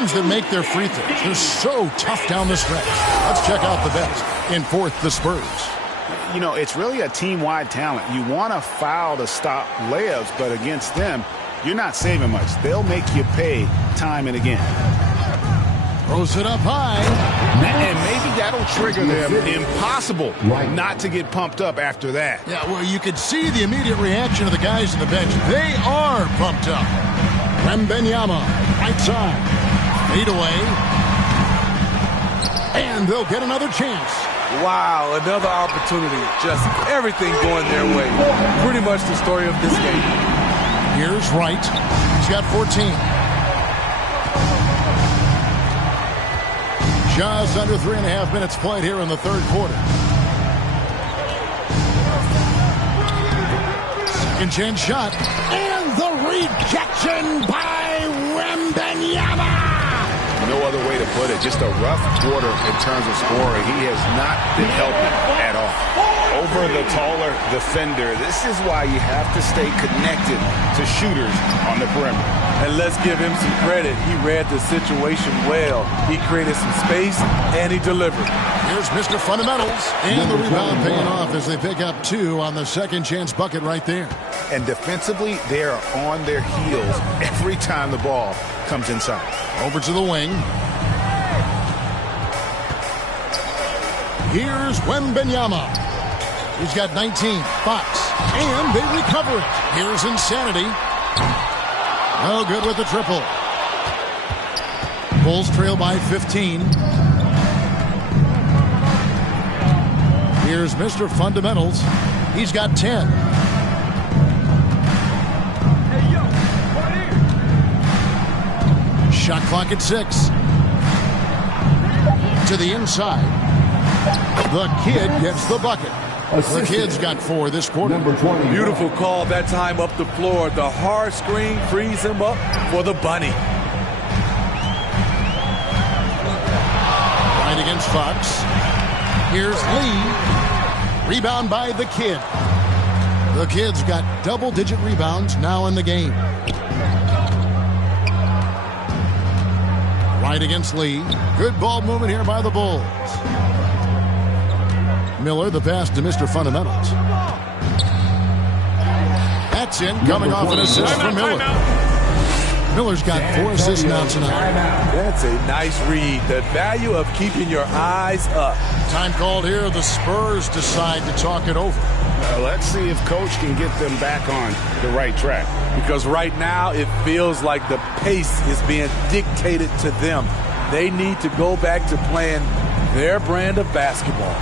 That make their free throws. They're so tough down the stretch. Let's check out the best. In fourth, the Spurs. You know, it's really a team-wide talent. You want to foul to stop layups, but against them, you're not saving much. They'll make you pay time and again. Throws it up high. And maybe that'll trigger them. Impossible not to get pumped up after that. Yeah, well, you could see the immediate reaction of the guys on the bench. They are pumped up. Wembanyama, right side. Fade away. And they'll get another chance. Wow, another opportunity. Just everything going their way. Pretty much the story of this game. Here's Wright. He's got 14. Just under 3.5 minutes played here in the third quarter. Second chance shot. And the rejection by Wembanyama. No other way to put it. Just a rough quarter in terms of scoring. He has not been helping at all. Over the taller defender. This is why you have to stay connected to shooters on the perimeter. And let's give him some credit. He read the situation well. He created some space, and he delivered. Here's Mr. Fundamentals. And the rebound paying off as they pick up 2 on the second chance bucket right there. And defensively, they are on their heels every time the ball comes inside. Over to the wing. Here's Wembanyama. He's got 19. Fox. And they recover it. Here's Insanity. No good with the triple. Bulls trail by 15. Here's Mr. Fundamentals. He's got 10. Shot clock at 6. To the inside. The Kid gets the bucket. The Kid's got 4 this quarter. Beautiful call that time up the floor. The hard screen frees him up for the bunny. Right against Fox. Here's Lee. Rebound by the Kid. The Kid's got double-digit rebounds now in the game. Right against Lee. Good ball movement here by the Bulls. Miller, the pass to Mr. Fundamentals. That's in, coming off an assist from Miller. Miller's got 4 assists now tonight. That's a nice read. The value of keeping your eyes up. Time called here. The Spurs decide to talk it over. Let's see if Coach can get them back on the right track. Because right now it feels like the pace is being dictated to them. They need to go back to playing their brand of basketball.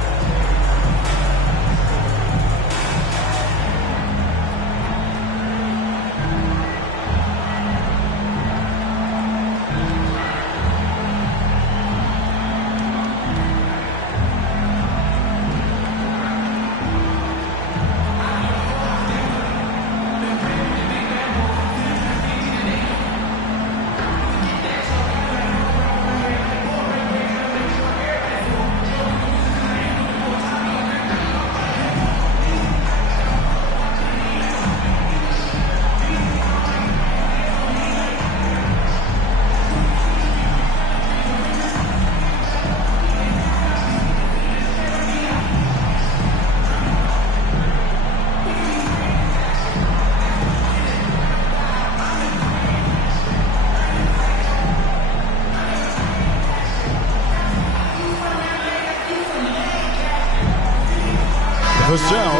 Vassell,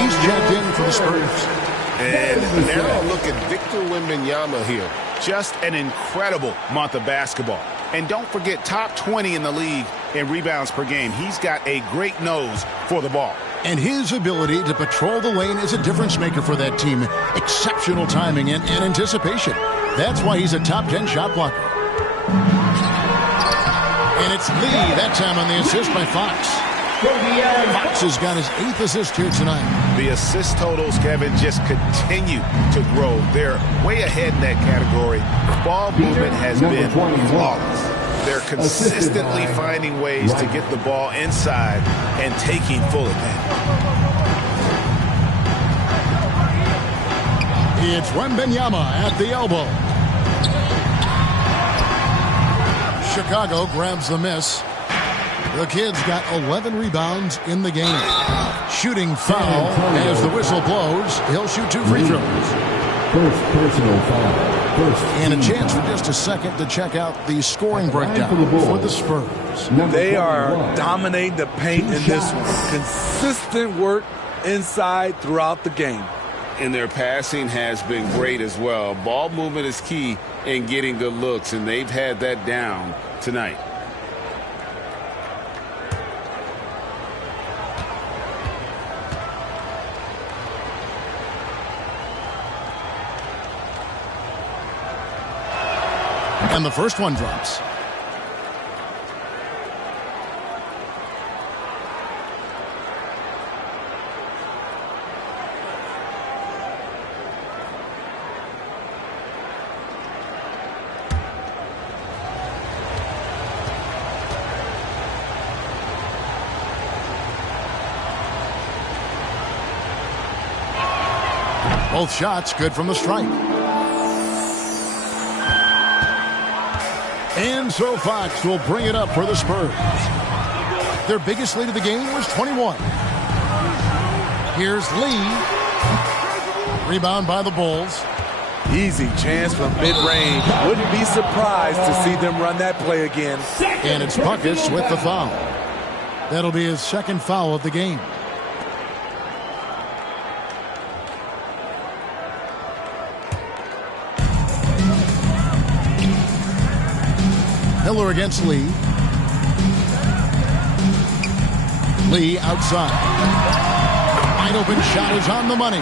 he's checked in for the Spurs. And now look at Victor Wembanyama here. Just an incredible month of basketball. And don't forget, top 20 in the league in rebounds per game. He's got a great nose for the ball. And his ability to patrol the lane is a difference maker for that team. Exceptional timing and anticipation. That's why he's a top 10 shot blocker. And it's Lee that time on the assist by Fox. Fox has got his 8th assist here tonight. The assist totals, Kevin, just continue to grow. They're way ahead in that category. Ball movement has been flawless. They're consistently finding ways to get the ball inside and taking full advantage. It's Wembanyama at the elbow. Chicago grabs the miss. The kid's got 11 rebounds in the game. Shooting foul as the whistle blows. He'll shoot 2 free throws. First personal foul. And a chance for just a second to check out the scoring breakdown for the Spurs. They are dominating the paint in this one. Consistent work inside throughout the game. And their passing has been great as well. Ball movement is key in getting good looks, and they've had that down tonight. And the first one drops. Both shots good from the stripe. And so Fox will bring it up for the Spurs. Their biggest lead of the game was 21. Here's Lee. Rebound by the Bulls. Easy chance from mid-range. Wouldn't be surprised to see them run that play again. And it's Buckets with the foul. That'll be his second foul of the game. Miller against Lee. Lee outside. Wide open shot is on the money.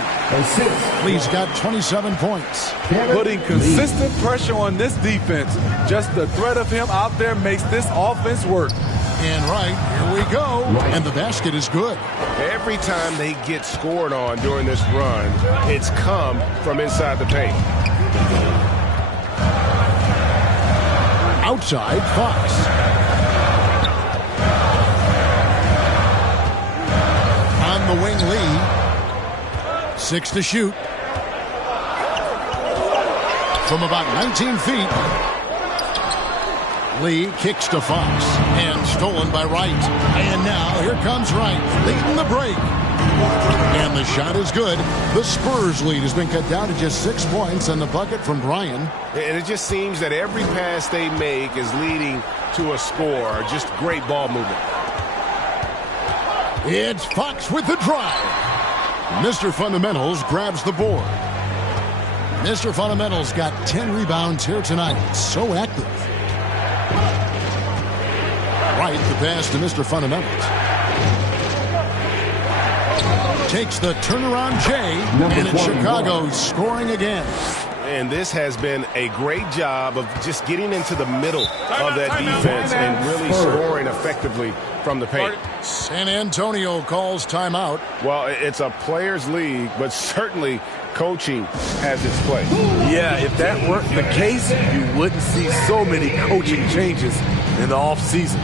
Lee's got 27 points. Putting consistent pressure on this defense. Just the threat of him out there makes this offense work. And right, here we go. And the basket is good. Every time they get scored on during this run, it's come from inside the paint. Outside, Fox. On the wing, Lee. 6 to shoot. From about 19 feet. Lee kicks to Fox. And stolen by Wright. And now, here comes Wright. Leading the break. And the shot is good. The Spurs lead has been cut down to just 6 points on the bucket from Bryan. And it just seems that every pass they make is leading to a score. Just great ball movement. It's Fox with the drive. Mr. Fundamentals grabs the board. Mr. Fundamentals got 10 rebounds here tonight. So active. Right, the pass to Mr. Fundamentals. Takes the turnaround J, and it's Chicago scoring again. And this has been a great job of just getting into the middle of that defense and really scoring effectively from the paint. San Antonio calls timeout. Well, it's a players' league, but certainly coaching has its place. Yeah, if that weren't the case, you wouldn't see so many coaching changes in the offseason.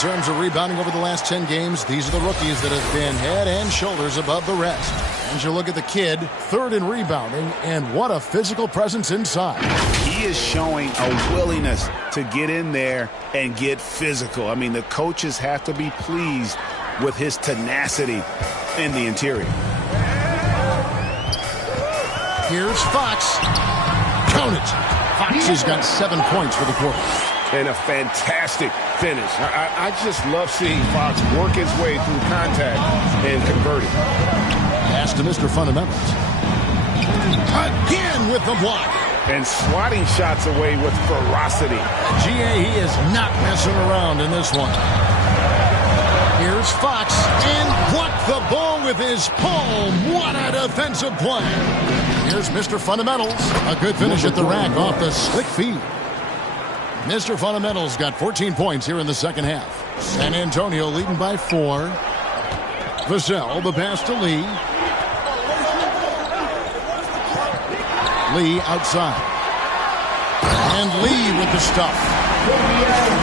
terms of rebounding over the last 10 games, these are the rookies that have been head and shoulders above the rest. And you look at the kid, third in rebounding, and what a physical presence inside. He is showing a willingness to get in there and get physical. I mean, the coaches have to be pleased with his tenacity in the interior. Here's Fox. Count it. Fox has got 7 points for the quarter. And a fantastic finish. I just love seeing Fox work his way through contact and converting. Pass to Mr. Fundamentals. Again with the block. And swatting shots away with ferocity. GA, he is not messing around in this one. Here's Fox, and blocked the ball with his palm. What a defensive play. Here's Mr. Fundamentals. A good finish at the rack off the slick feed. Mr. Fundamentals got 14 points here in the second half. San Antonio leading by 4. Vassell, the pass to Lee. Lee outside. And Lee with the stuff.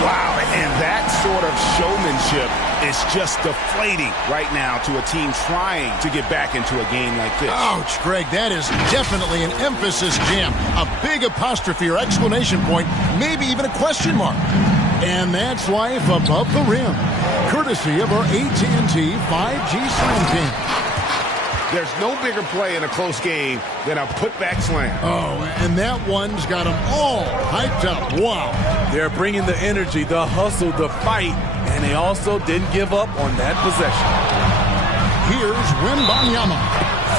Wow, and that sort of showmanship is just deflating right now to a team trying to get back into a game like this. Ouch, Greg, that is definitely an emphasis jam. A big apostrophe or exclamation point, maybe even a question mark. And that's life above the rim, courtesy of our AT&T 5G Slam Team. There's no bigger play in a close game than a putback slam. Oh, and that one's got them all hyped up. Wow. They're bringing the energy, the hustle, the fight, and they also didn't give up on that possession. Here's Wembanyama.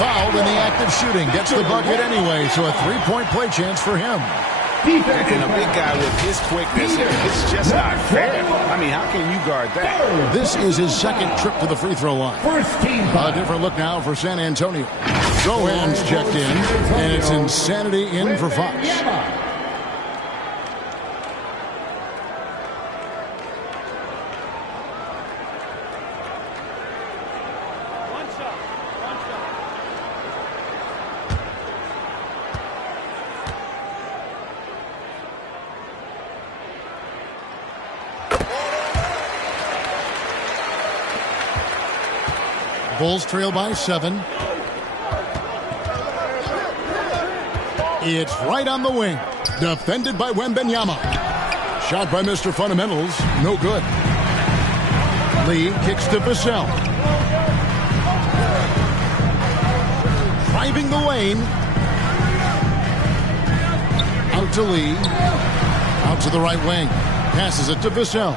Fouled in the act of shooting. Gets the bucket anyway, so a three-point play chance for him. And a big guy with his quickness, it's just not fair. I mean, how can you guard that? This is his second trip to the free throw line. A different look now for San Antonio. Sohan's checked in, and it's insanity in for Fox. Bulls trail by 7. It's right on the wing. Defended by Wembanyama. Shot by Mr. Fundamentals. No good. Lee kicks to Vassell. Driving the lane. Out to Lee. Out to the right wing. Passes it to Vassell.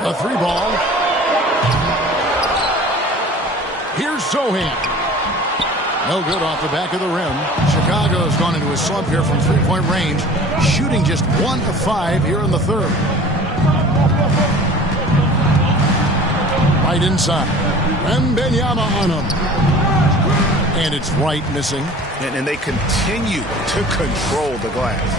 A 3-ball. Here's Sohan. No good off the back of the rim. Chicago's gone into a slump here from three-point range, shooting just 1 of 5 here in the third. Right inside. Wembanyama on him. And it's right missing. And they continue to control the glass.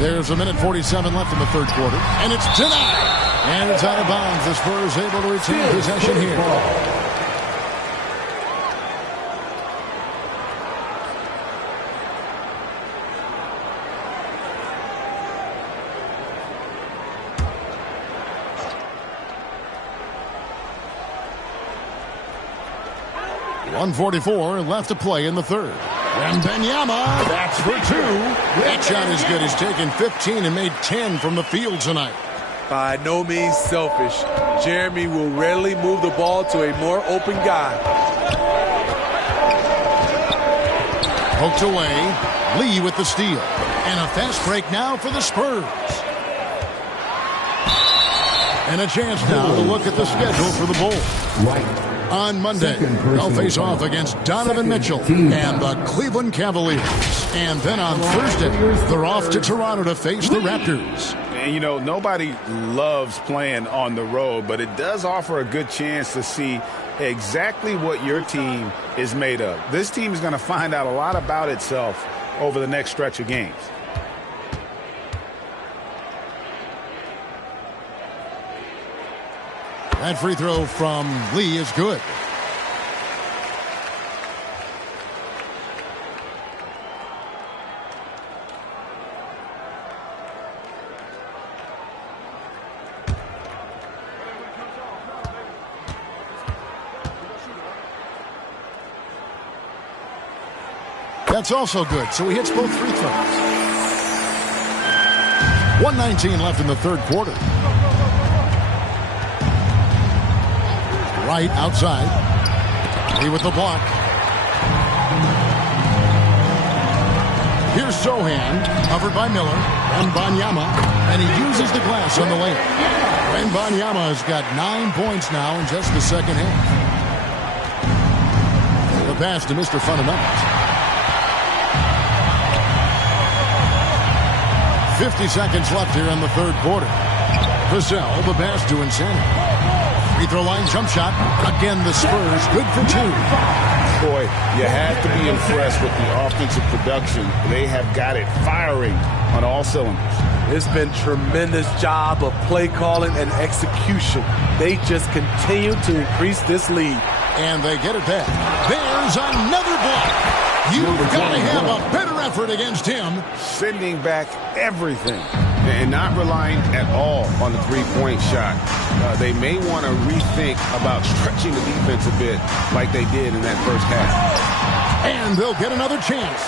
There's 1:47 left in the third quarter, and it's denied. And it's out of bounds. The Spurs able to retain possession here. .144 left to play in the third. Wembanyama, that's for 2. That shot is good. He's taken 15 and made 10 from the field tonight. By no means selfish. Jeremy will rarely move the ball to a more open guy. Poked away. Lee with the steal. And a fast break now for the Spurs. And a chance now to look at the schedule for the Bulls. Right. On Monday, they'll face off against Donovan Mitchell and the Cleveland Cavaliers. And then on Thursday, they're off to Toronto to face the Raptors. And, you know, nobody loves playing on the road, but it does offer a good chance to see exactly what your team is made of. This team is going to find out a lot about itself over the next stretch of games. That free throw from Lee is good. That's also good, so he hits both free throws. 1:19 left in the third quarter. Right outside. He with the block. Here's Sohan, covered by Miller, and Wembanyama, and he uses the glass on the layup. Wembanyama has got 9 points now in just the second half. The pass to Mr. Fundamentals. 50 seconds left here in the third quarter. Vassell, the pass to Insanity. Free throw line jump shot. Again, the Spurs, good for 2. Boy, you have to be impressed with the offensive production. They have got it firing on all cylinders. It's been tremendous job of play calling and execution. They just continue to increase this lead. And they get it back. There's another block. You've got to have a better effort against him. Sending back everything and not relying at all on the three-point shot. They may want to rethink about stretching the defense a bit like they did in that first half. And they'll get another chance.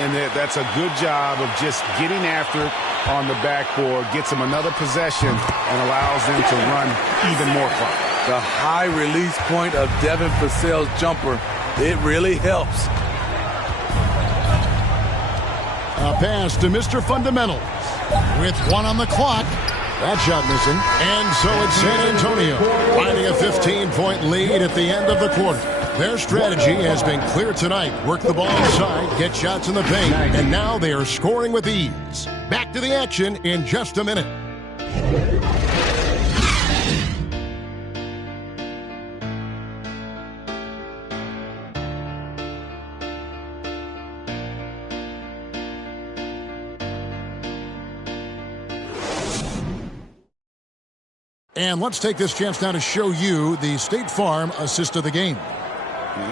And that's a good job of just getting after it on the backboard, gets them another possession, and allows them to run even more clock. The high release point of Devin Vassell's jumper, it really helps. A pass to Mr. Fundamentals. With 1 on the clock. That shot missing. And so it's San Antonio finding a 15-point lead at the end of the quarter. Their strategy has been clear tonight. Work the ball inside, get shots in the paint, and now they are scoring with ease. Back to the action in just a minute. And let's take this chance now to show you the State Farm assist of the game.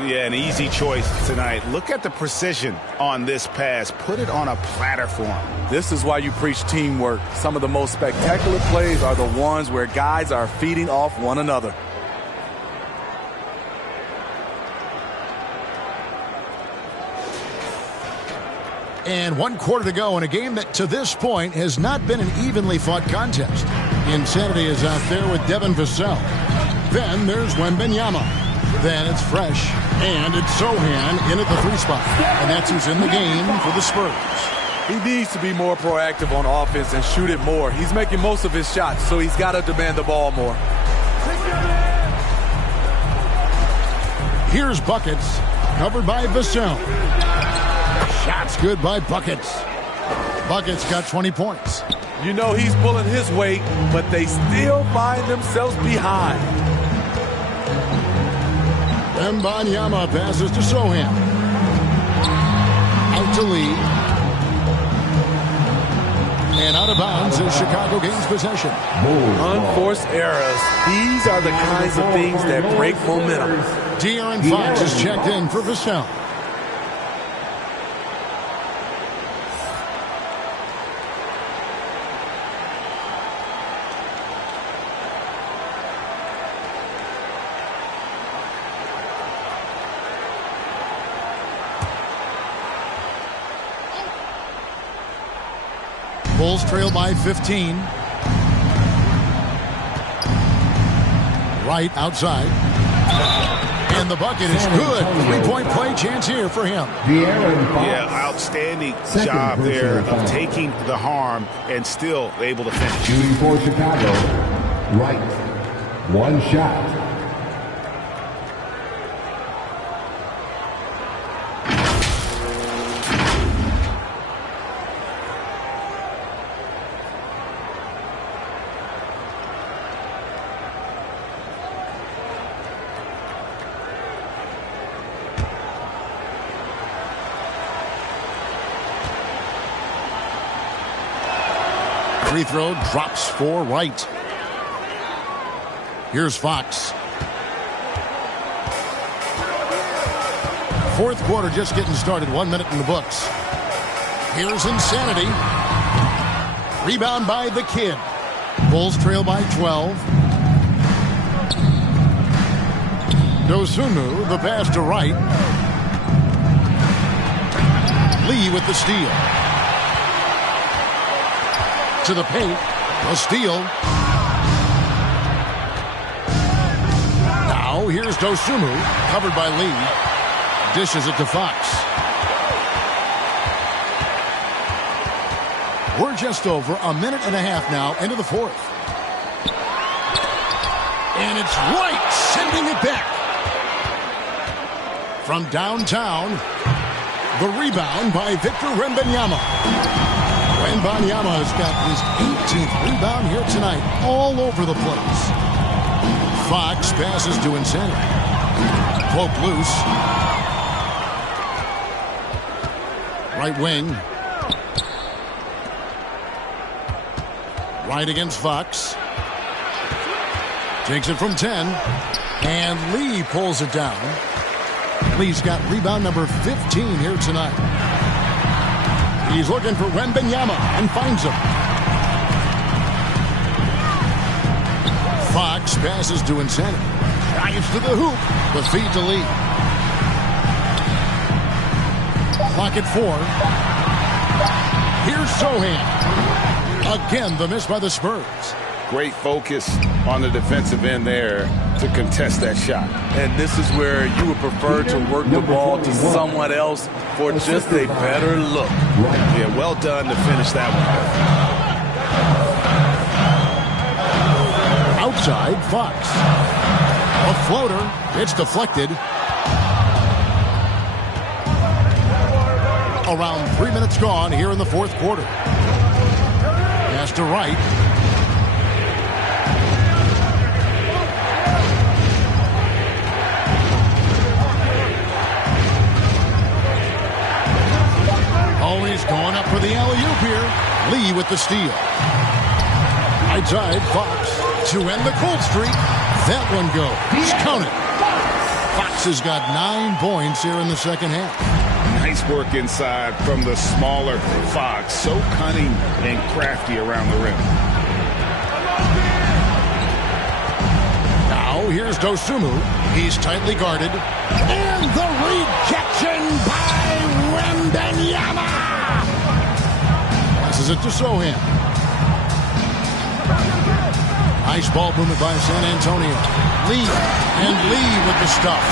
Yeah, an easy choice tonight. Look at the precision on this pass. Put it on a platter for him. This is why you preach teamwork. Some of the most spectacular plays are the ones where guys are feeding off one another. And 1 quarter to go in a game that to this point has not been an evenly fought contest. Insanity is out there with Devin Vassell. Then there's Wembanyama. Then it's Fresh. And it's Sohan in at the 3 spot. And that's who's in the game for the Spurs. He needs to be more proactive on offense and shoot it more. He's making most of his shots, so he's got to demand the ball more. Here's Buckets, covered by Vassell. Shots good by Buckets. Buckets got 20 points. You know he's pulling his weight, but they still find themselves behind. Wembanyama passes to Sohan. Out to Lee. And out of bounds as Chicago gains possession. Unforced errors. These are the kinds of things that break momentum. De'Aaron Fox is checked in for Vassell. Bulls trail by 15. Right outside. And the bucket is good. 3-point play chance here for him. Yeah, outstanding job there of taking the harm and still able to finish. Shooting for Chicago. Right. 1 shot. Free throw drops for Wright. Here's Fox. 4th quarter just getting started. 1 minute in the books. Here's Insanity. Rebound by the Kid. Bulls trail by 12. Dosunmu, the pass to Wright. Lee with the steal. To the paint. A steal. Now here's Dosunmu, covered by Lee. Dishes it to Fox. We're just over a minute and a half now into the fourth. And it's Wright sending it back. From downtown, the rebound by Victor Wembanyama. Wembanyama has got his 18th rebound here tonight, all over the place. Fox passes to Insanity. Pope loose. Right wing. Right against Fox. Takes it from 10. And Lee pulls it down. Lee's got rebound number 15 here tonight. He's looking for Wembanyama and finds him. Fox passes to Insanity. Drives to the hoop. The feed to Lee. Clock at 4. Here's Sohan. Again, the miss by the Spurs. Great focus on the defensive end there to contest that shot. And this is where you would prefer to work the ball to someone else for just a better look. Yeah, well done to finish that one. Outside, Fox. A floater. It's deflected. Around 3 minutes gone here in the fourth quarter. Pass to Wright. Oh, he's going up for the alley-oop here. Lee with the steal. Right side, Fox to end the cold streak. That one goes. Count it. Fox has got 9 points here in the second half. Nice work inside from the smaller Fox. So cunning and crafty around the rim. Now here's Dosunmu. He's tightly guarded. And the rejection by Wembanyama. Passes it to Sohan. Nice ball movement by San Antonio. Lee. And Lee with the stuff.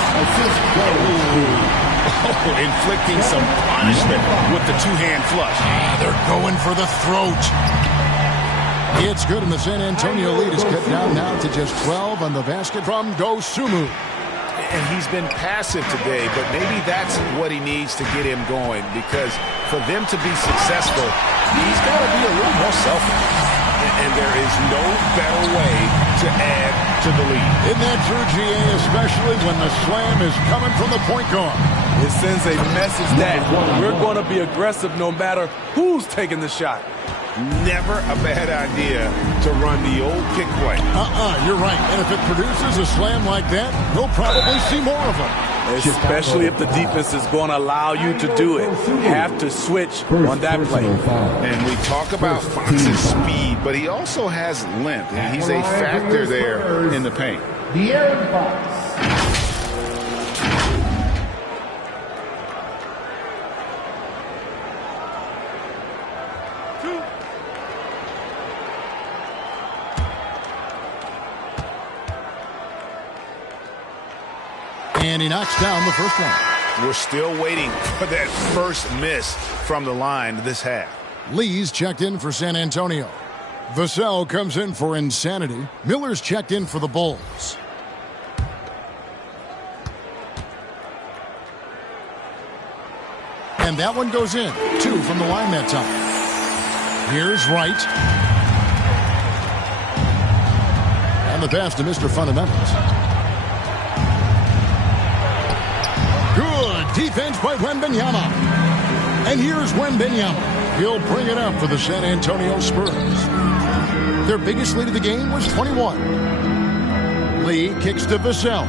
Oh, inflicting some punishment with the two-hand flush. They're going for the throat. It's good, and the San Antonio lead is cut down now to just 12 on the basket from Dosunmu. And he's been passive today, but maybe that's what he needs to get him going, because for them to be successful, he's got to be a little more selfish. And there is no better way to add to the lead. Isn't that true, GA, especially when the slam is coming from the point guard? It sends a message that we're going to be aggressive no matter who's taking the shot. Never a bad idea to run the old kick play. You're right. And if it produces a slam like that, we'll probably see more of them. Especially if the defense is going to allow you to do it. You have to switch on that play. And we talk about Fox's speed, but he also has length, and he's a factor there in the paint. De'Aaron Fox. And he knocks down the first one. We're still waiting for that first miss from the line this half. Lee's checked in for San Antonio. Vassell comes in for Insanity. Miller's checked in for the Bulls. And that one goes in. 2 from the line that time. Here's Wright. And the pass to Mr. Fundamentals. Good defense by Wembanyama. And here's Wembanyama. He'll bring it up for the San Antonio Spurs. Their biggest lead of the game was 21. Lee kicks to Vassell.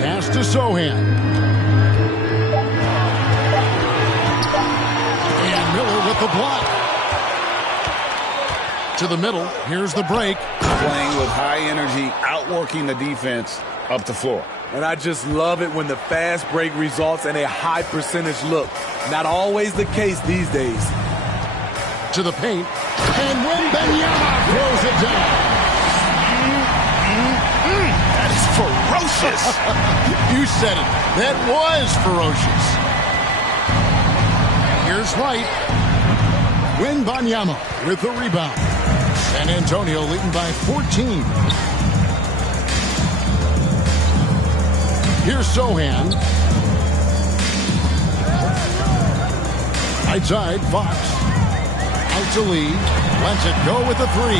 Pass to Sohan. And Miller with the block. To the middle. Here's the break. Playing with high energy, outworking the defense, up the floor. And I just love it when the fast break results in a high percentage look. Not always the case these days. To the paint, and Wembanyama throws it down. That is ferocious. You said it. That was ferocious. Here's Wright. Wembanyama with the rebound. San Antonio leading by 14. Here's Sohan. Right side, Fox. Out to Lee. Lets it go with the three.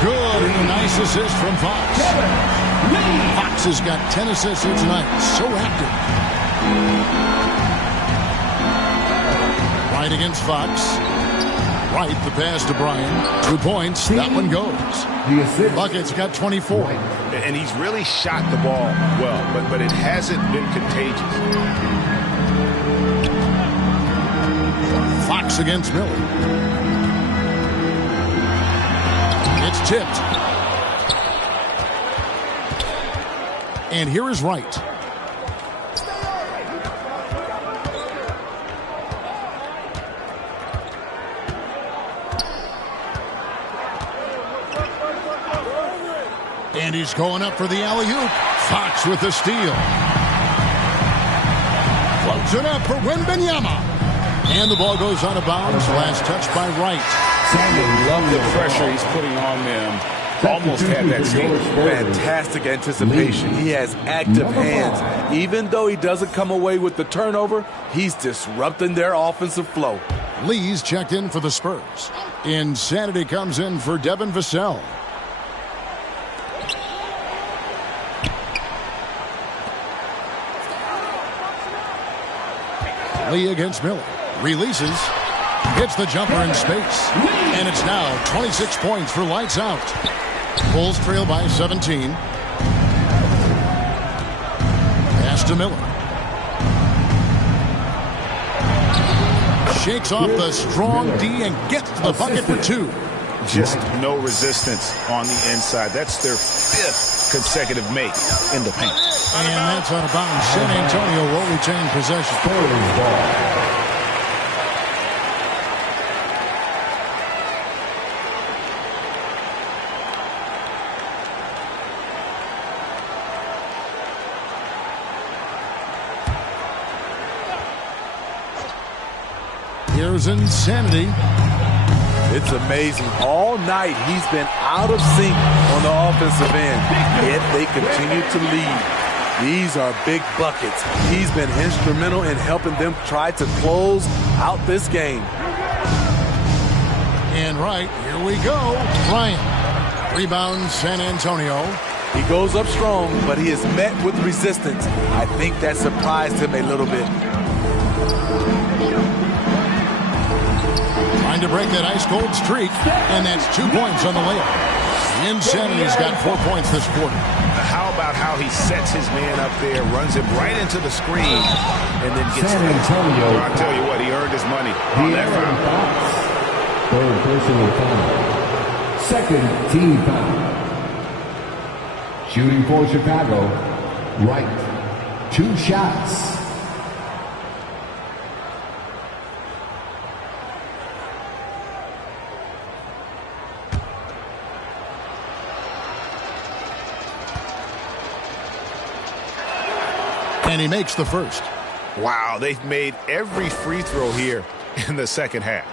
Good, and a nice assist from Fox. Fox has got 10 assists here tonight. So active. Right against Fox. Right, the pass to Bryant. 2 points. That one goes. Bucket's got 24. And he's really shot the ball well, but it hasn't been contagious. Fox against Miller. It's tipped. And here is Wright. And he's going up for the alley-oop. Fox with the steal. Floats it up for Wembanyama. And the ball goes out of bounds. Last touch by Wright. I love the pressure he's putting on them. Almost had that steal. Fantastic anticipation. He has active hands. Even though he doesn't come away with the turnover, he's disrupting their offensive flow. Lee's checked in for the Spurs. Insanity comes in for Devin Vassell. Lee against Miller. Releases. Gets the jumper in space. And it's now 26 points for Lights Out. Bulls trail by 17. Pass to Miller. Shakes off the strong D and gets to the bucket for two. Just no resistance on the inside. That's their 5th consecutive make in the paint. And that's out of bounds. San Antonio will retain possession. Here's Insanity. It's amazing. All night he's been out of sync on the offensive end, yet they continue to lead. These are big buckets. He's been instrumental in helping them try to close out this game. And right, here we go. Bryant. Rebounds San Antonio. He goes up strong, but he is met with resistance. I think that surprised him a little bit. Trying to break that ice-cold streak, and that's 2 points on the layup. Insanity's got 4 points this quarter. How about how he sets his man up there, runs him right into the screen, and then gets San Antonio. I'll tell you what, he earned his money on that foul. Third personal foul. Second team foul. Shooting for Chicago, Wright. 2 shots. And he makes the first. Wow, they've made every free throw here in the second half.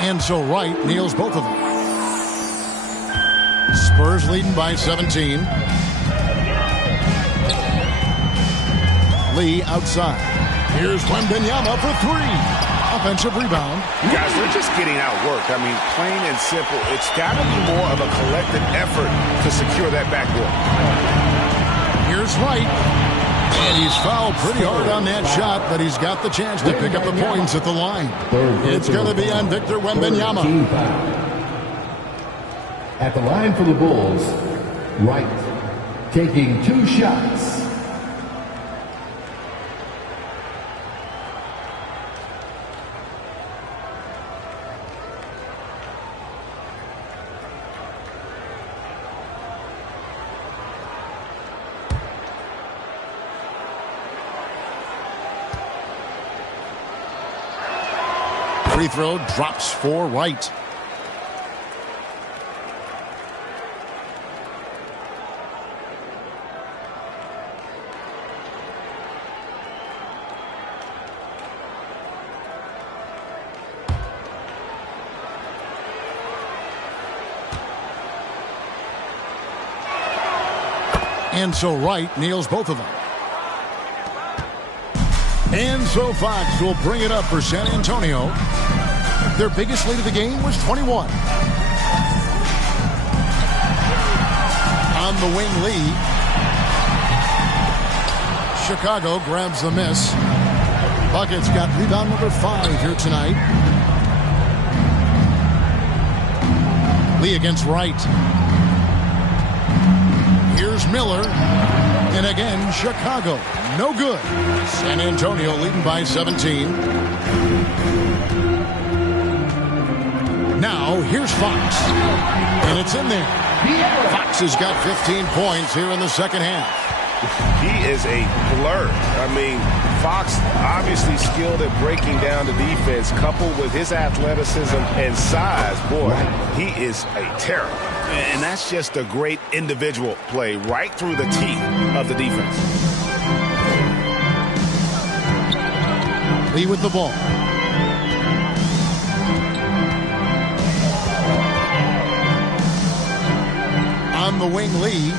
And so Wright nails both of them. Spurs leading by 17. Lee outside. Here's Wembanyama for 3. Offensive rebound. Guys, they're just getting outworked. I mean, plain and simple. It's got to be more of a collective effort to secure that backboard. Here's Wright. And he's fouled pretty hard on that shot, but he's got the chance to pick up the points at the line. It's going to be on Victor Wembanyama. At the line for the Bulls, Wright. taking 2 shots. Free throw drops for Wright. And so Wright nails both of them. And so Fox will bring it up for San Antonio. Their biggest lead of the game was 21. On the wing, Lee. Chicago grabs the miss. Buckets got rebound number 5 here tonight. Lee against Wright. Here's Miller. And again, Chicago. No good. San Antonio leading by 17. Now, here's Fox. And it's in there. Fox has got 15 points here in the second half. He is a blur. I mean, Fox obviously skilled at breaking down the defense, coupled with his athleticism and size. Boy, he is a terror. And that's just a great individual play right through the teeth of the defense. Lee with the ball. On the wing, Lee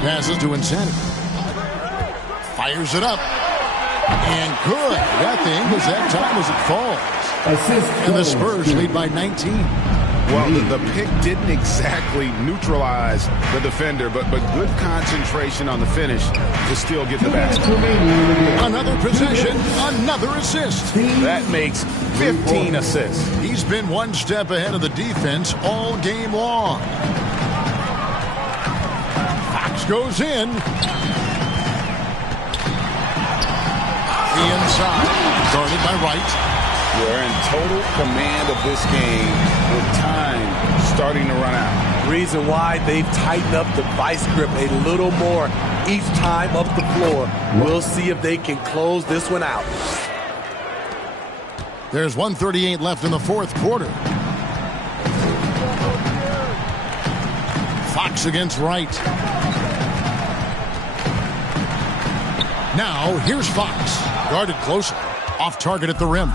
passes to Insanity. Fires it up. And good. That thing was that time as it falls. And the Spurs lead by 19. Well, the pick didn't exactly neutralize the defender, but good concentration on the finish to still get the basket. Another possession, another assist. That makes 15 assists. He's been one step ahead of the defense all game long. Fox goes in. The inside, guarded by Wright. We're in total command of this game with time starting to run out. Reason why they've tightened up the vice grip a little more each time up the floor. We'll see if they can close this one out. There's 1:38 left in the fourth quarter. Fox against Wright. Now, here's Fox. Guarded closer. Off target at the rim.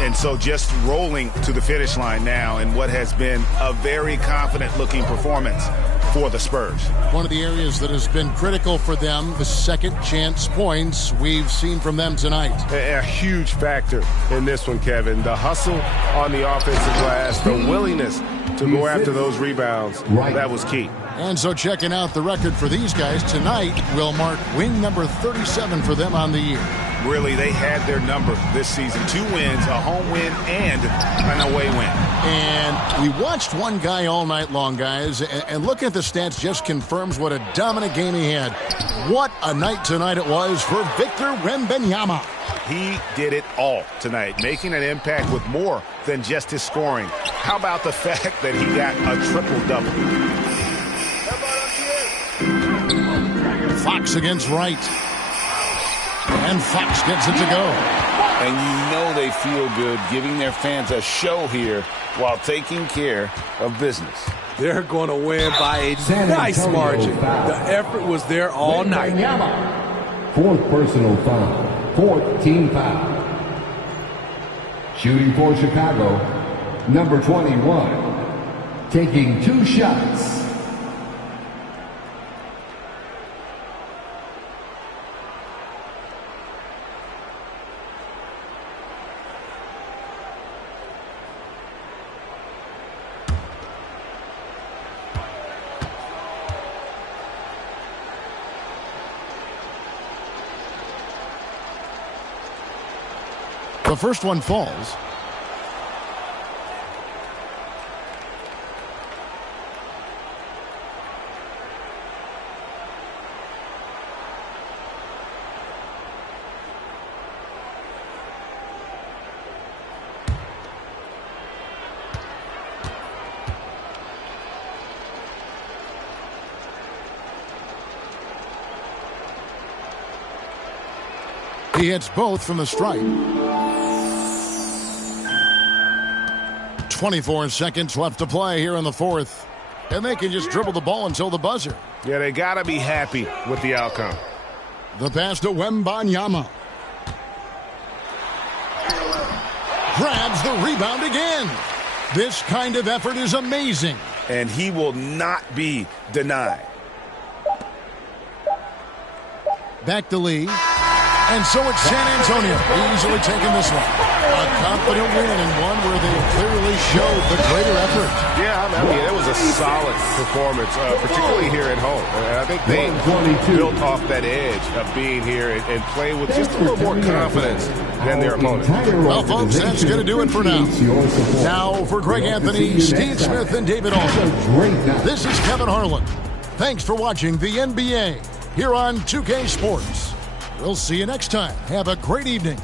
And so just rolling to the finish line now in what has been a very confident-looking performance for the Spurs. One of the areas that has been critical for them, the second chance points we've seen from them tonight. A huge factor in this one, Kevin. The hustle on the offensive glass, the willingness to go after those rebounds, that was key. And so checking out the record for these guys tonight will mark win number 37 for them on the year. Really, they had their number this season. 2 wins, a home win, and an away win. And we watched one guy all night long, guys, and looking at the stats just confirms what a dominant game he had. What a night tonight it was for Victor Wembanyama. He did it all tonight, making an impact with more than just his scoring. How about the fact that he got a triple-double? Fox against Wright. And Fox gets it to go. And you know they feel good giving their fans a show here while taking care of business. They're going to win by a nice margin. The effort was there all night. 4th personal foul. 4th team foul. Shooting for Chicago, number 21. Taking 2 shots. The first one falls. He hits both from the stripe. 24 seconds left to play here in the fourth. And they can just dribble the ball until the buzzer. Yeah, they got to be happy with the outcome. The pass to Wembanyama. Grabs the rebound again. This kind of effort is amazing. And he will not be denied. Back to Lee. And so it's San Antonio easily taking this one. A confident win and one where they clearly showed the greater effort. Yeah, I mean, it was a solid performance, particularly here at home. And I think they built off that edge of being here and play with just a little more confidence than their opponent. Well, folks, that's going to do it for now. Now for Greg Anthony, Steve Smith, and David Aldridge. This is Kevin Harlan. Thanks for watching the NBA here on 2K Sports. We'll see you next time. Have a great evening.